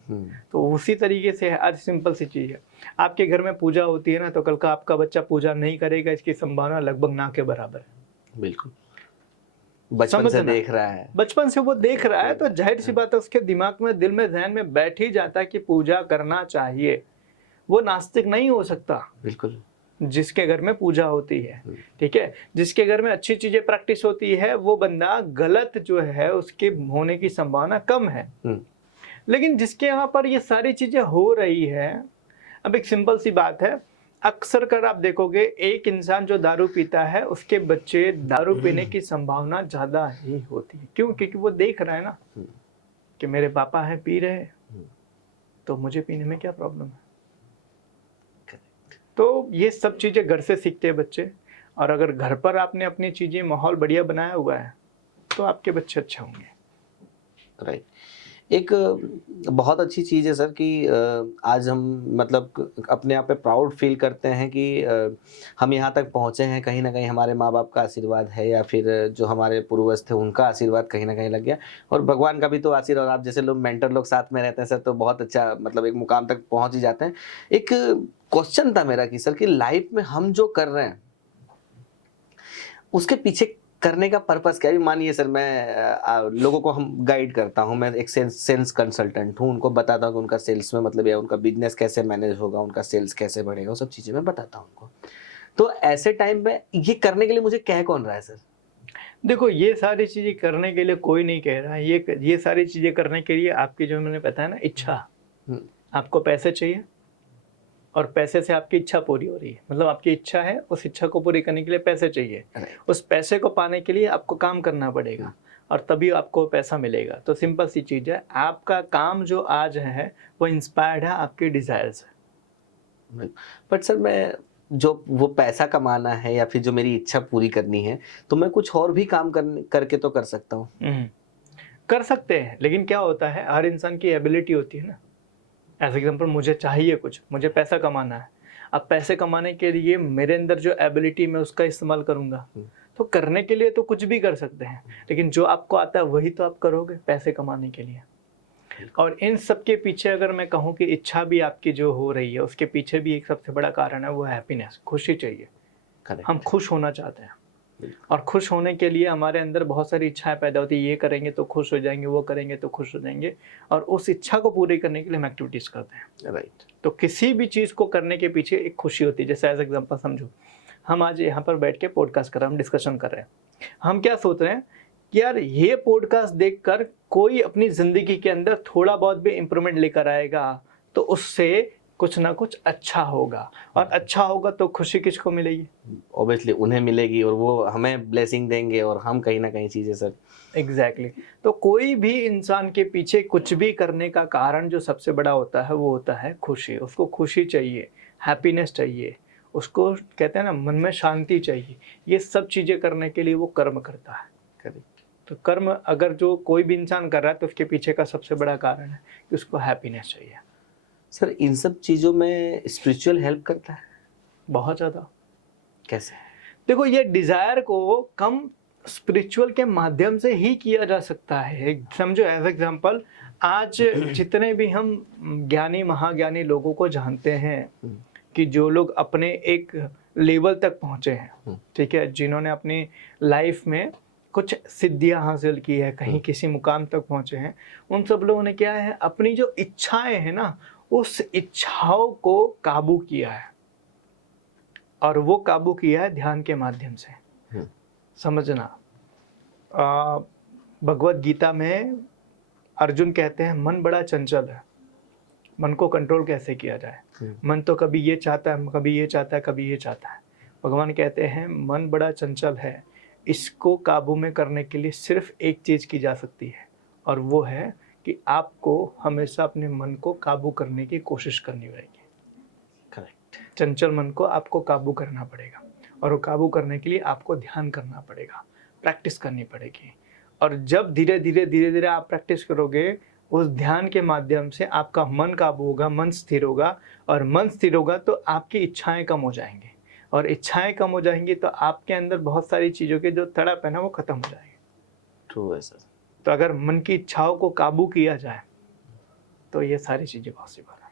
तो उसी तरीके से है। आज सिंपल सी चीज़ है, आपके घर में पूजा होती है ना, तो कल का आपका बच्चा पूजा नहीं करेगा, इसकी संभावना लगभग ना के बराबर है। बिल्कुल। बचपन से देख रहा है, बचपन से वो देख रहा है, तो जाहिर सी बात है उसके दिमाग में, दिल में, जहन में बैठ ही जाता है कि पूजा करना चाहिए। वो नास्तिक नहीं हो सकता। बिल्कुल। जिसके घर में पूजा होती है, ठीक है, जिसके घर में अच्छी चीजें प्रैक्टिस होती है, वो बंदा गलत जो है उसके होने की संभावना कम है। लेकिन जिसके यहाँ पर ये सारी चीजें हो रही है, अब एक सिंपल सी बात है, अक्सर कर आप देखोगे एक इंसान जो दारू पीता है उसके बच्चे दारू पीने की संभावना ज्यादा ही होती है। क्यों? क्योंकि वो देख रहा है ना कि मेरे पापा है पी रहे हैं, तो मुझे पीने में क्या प्रॉब्लम है। तो ये सब चीजें घर से सीखते हैं बच्चे, और अगर घर पर आपने अपनी चीजें, माहौल बढ़िया बनाया हुआ है, तो आपके बच्चे अच्छे होंगे। राइट। एक बहुत अच्छी चीज़ है सर कि आज हम मतलब अपने आप पे प्राउड फील करते हैं कि हम यहाँ तक पहुँचे हैं, कहीं ना कहीं हमारे माँ बाप का आशीर्वाद है, या फिर जो हमारे पूर्वज थे उनका आशीर्वाद कहीं ना कहीं लग गया, और भगवान का भी तो आशीर्वाद। आप जैसे लोग मेंटर लोग साथ में रहते हैं सर, तो बहुत अच्छा मतलब एक मुकाम तक पहुँच ही जाते हैं। एक क्वेश्चन था मेरा कि सर कि लाइफ में हम जो कर रहे हैं उसके पीछे करने का पर्पस क्या है? मानिए सर मैं लोगों को हम गाइड करता हूं, मैं एक सेल्स कंसल्टेंट हूं, उनको बताता हूं कि उनका सेल्स में मतलब या उनका बिजनेस कैसे मैनेज होगा, उनका सेल्स कैसे बढ़ेगा, वो सब चीजें मैं बताता हूं उनको। तो ऐसे टाइम पे ये करने के लिए मुझे कह कौन रहा है सर? देखो, ये सारी चीजें करने के लिए कोई नहीं कह रहा है। ये सारी चीजें करने के लिए आपकी, जो मैंने बताया ना, इच्छा। आपको पैसे चाहिए और पैसे से आपकी इच्छा पूरी हो रही है, मतलब आपकी इच्छा है, उस इच्छा को पूरी करने के लिए पैसे चाहिए। उस पैसे को पाने के लिए आपको काम करना पड़ेगा, और तभी आपको पैसा मिलेगा। तो सिंपल सी चीज है, आपका काम जो आज है वो इंस्पायर्ड है आपके डिजायर से। बट सर मैं जो वो पैसा कमाना है या फिर जो मेरी इच्छा पूरी करनी है, तो मैं कुछ और भी काम करके तो कर सकता हूँ। कर सकते हैं, लेकिन क्या होता है, हर इंसान की एबिलिटी होती है ना। एज एग्जाम्पल, मुझे चाहिए कुछ, मुझे पैसा कमाना है। अब पैसे कमाने के लिए मेरे अंदर जो एबिलिटी, मैं उसका इस्तेमाल करूंगा। तो करने के लिए तो कुछ भी कर सकते हैं, लेकिन जो आपको आता है वही तो आप करोगे पैसे कमाने के लिए। और इन सब के पीछे अगर मैं कहूँ कि इच्छा भी आपकी जो हो रही है, उसके पीछे भी एक सबसे बड़ा कारण है, वो हैप्पीनेस, खुशी चाहिए। हम खुश होना चाहते हैं, और खुश होने के लिए हमारे अंदर बहुत सारी इच्छाएं पैदा होती है। ये करेंगे तो खुश हो जाएंगे, वो करेंगे तो खुश हो जाएंगे, और उस इच्छा को पूरी करने के लिए हम एक्टिविटीज करते हैं। राइट। तो किसी भी चीज को करने के पीछे एक खुशी होती है। जैसे एज एग्जांपल समझो, हम आज यहाँ पर बैठ के पॉडकास्ट कर रहे हैं, हम डिस्कशन कर रहे हैं। हम क्या सोच रहे हैं कि यार ये पॉडकास्ट देखकर कोई अपनी जिंदगी के अंदर थोड़ा बहुत भी इंप्रूवमेंट लेकर आएगा, तो उससे कुछ ना कुछ अच्छा होगा, और अच्छा होगा तो खुशी किसको मिलेगी? ऑब्वियसली उन्हें मिलेगी, और वो हमें ब्लेसिंग देंगे, और हम कहीं ना कहीं चीजें सर। एग्जैक्टली। तो कोई भी इंसान के पीछे कुछ भी करने का कारण जो सबसे बड़ा होता है, वो होता है खुशी। उसको खुशी चाहिए, हैप्पीनेस चाहिए, उसको कहते हैं ना, मन में शांति चाहिए। ये सब चीजें करने के लिए वो कर्म करता है। करेक्ट। तो कर्म अगर जो कोई भी इंसान कर रहा है, तो उसके पीछे का सबसे बड़ा कारण है कि उसको हैप्पीनेस चाहिए। सर इन सब चीजों में स्पिरिचुअल हेल्प करता है? बहुत ज़्यादा। कैसे? देखो, ये डिजायर को कम स्पिरिचुअल के माध्यम से ही किया जा सकता है। समझो, एज एग्जांपल, आज जितने भी हम ज्ञानी महाज्ञानी लोगों को जानते हैं, कि जो लोग अपने एक लेवल तक पहुंचे हैं, ठीक है, जिन्होंने अपनी लाइफ में कुछ सिद्धियां हासिल की है, कहीं किसी मुकाम तक पहुंचे हैं, उन सब लोगों ने क्या है, अपनी जो इच्छाएं हैं ना, उस इच्छाओं को काबू किया है, और वो काबू किया है ध्यान के माध्यम से। समझना, भगवत गीता में अर्जुन कहते हैं, मन बड़ा चंचल है, मन को कंट्रोल कैसे किया जाए? मन तो कभी ये चाहता है, कभी ये चाहता है, कभी ये चाहता है। भगवान कहते हैं, मन बड़ा चंचल है, इसको काबू में करने के लिए सिर्फ एक चीज की जा सकती है, और वो है कि आपको हमेशा अपने मन को काबू करने की कोशिश करनी पड़ेगी। करेक्ट। चंचल मन को आपको काबू करना पड़ेगा, और वो काबू करने के लिए आपको ध्यान करना पड़ेगा, प्रैक्टिस करनी पड़ेगी। और जब धीरे धीरे आप प्रैक्टिस करोगे, उस ध्यान के माध्यम से आपका मन काबू होगा, मन स्थिर होगा, और मन स्थिर होगा तो आपकी इच्छाएं कम हो जाएंगी, और इच्छाएं कम हो जाएंगी तो आपके अंदर बहुत सारी चीज़ों के जो तड़प है ना, वो खत्म हो जाएगी। ट्रू है सर। तो अगर मन की इच्छाओं को काबू किया जाए, तो ये सारी चीज़ें पॉसिबल है।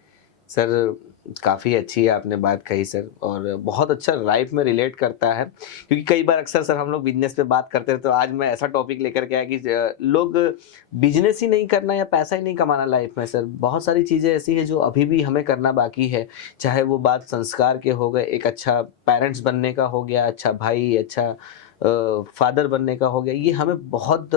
सर काफ़ी अच्छी आपने बात कही सर, और बहुत अच्छा लाइफ में रिलेट करता है, क्योंकि कई बार अक्सर सर हम लोग बिजनेस पे बात करते हैं, तो आज मैं ऐसा टॉपिक लेकर के आया कि लोग बिजनेस ही नहीं करना या पैसा ही नहीं कमाना लाइफ में सर, बहुत सारी चीज़ें ऐसी है जो अभी भी हमें करना बाकी है। चाहे वो बात संस्कार के हो गए, एक अच्छा पेरेंट्स बनने का हो गया, अच्छा भाई, अच्छा फादर बनने का हो गया, ये हमें बहुत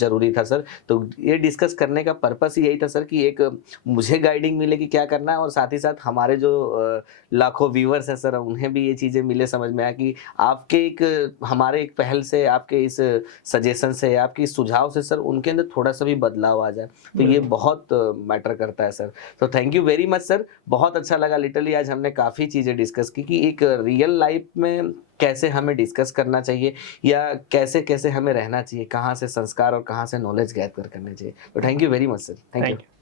ज़रूरी था सर। तो ये डिस्कस करने का पर्पस ही यही था सर कि एक मुझे गाइडिंग मिले कि क्या करना है, और साथ ही साथ हमारे जो लाखों व्यूअर्स हैं सर, उन्हें भी ये चीज़ें मिले, समझ में आया कि आपके एक हमारे एक पहल से, आपके इस सजेशन से, आपके इस सुझाव से सर उनके अंदर थोड़ा-सा भी बदलाव आ जाए, तो ये बहुत मैटर करता है सर। तो thank you very much sir, बहुत अच्छा लगा। लिटरली आज हमने काफ़ी चीज़ें डिस्कस की कि एक रियल लाइफ में कैसे हमें डिस्कस करना चाहिए, या कैसे-कैसे हमें रहना चाहिए, कहाँ से संस्कार और कहाँ से नॉलेज गैदर करने चाहिए। तो thank you very much sir, thank thank you. You.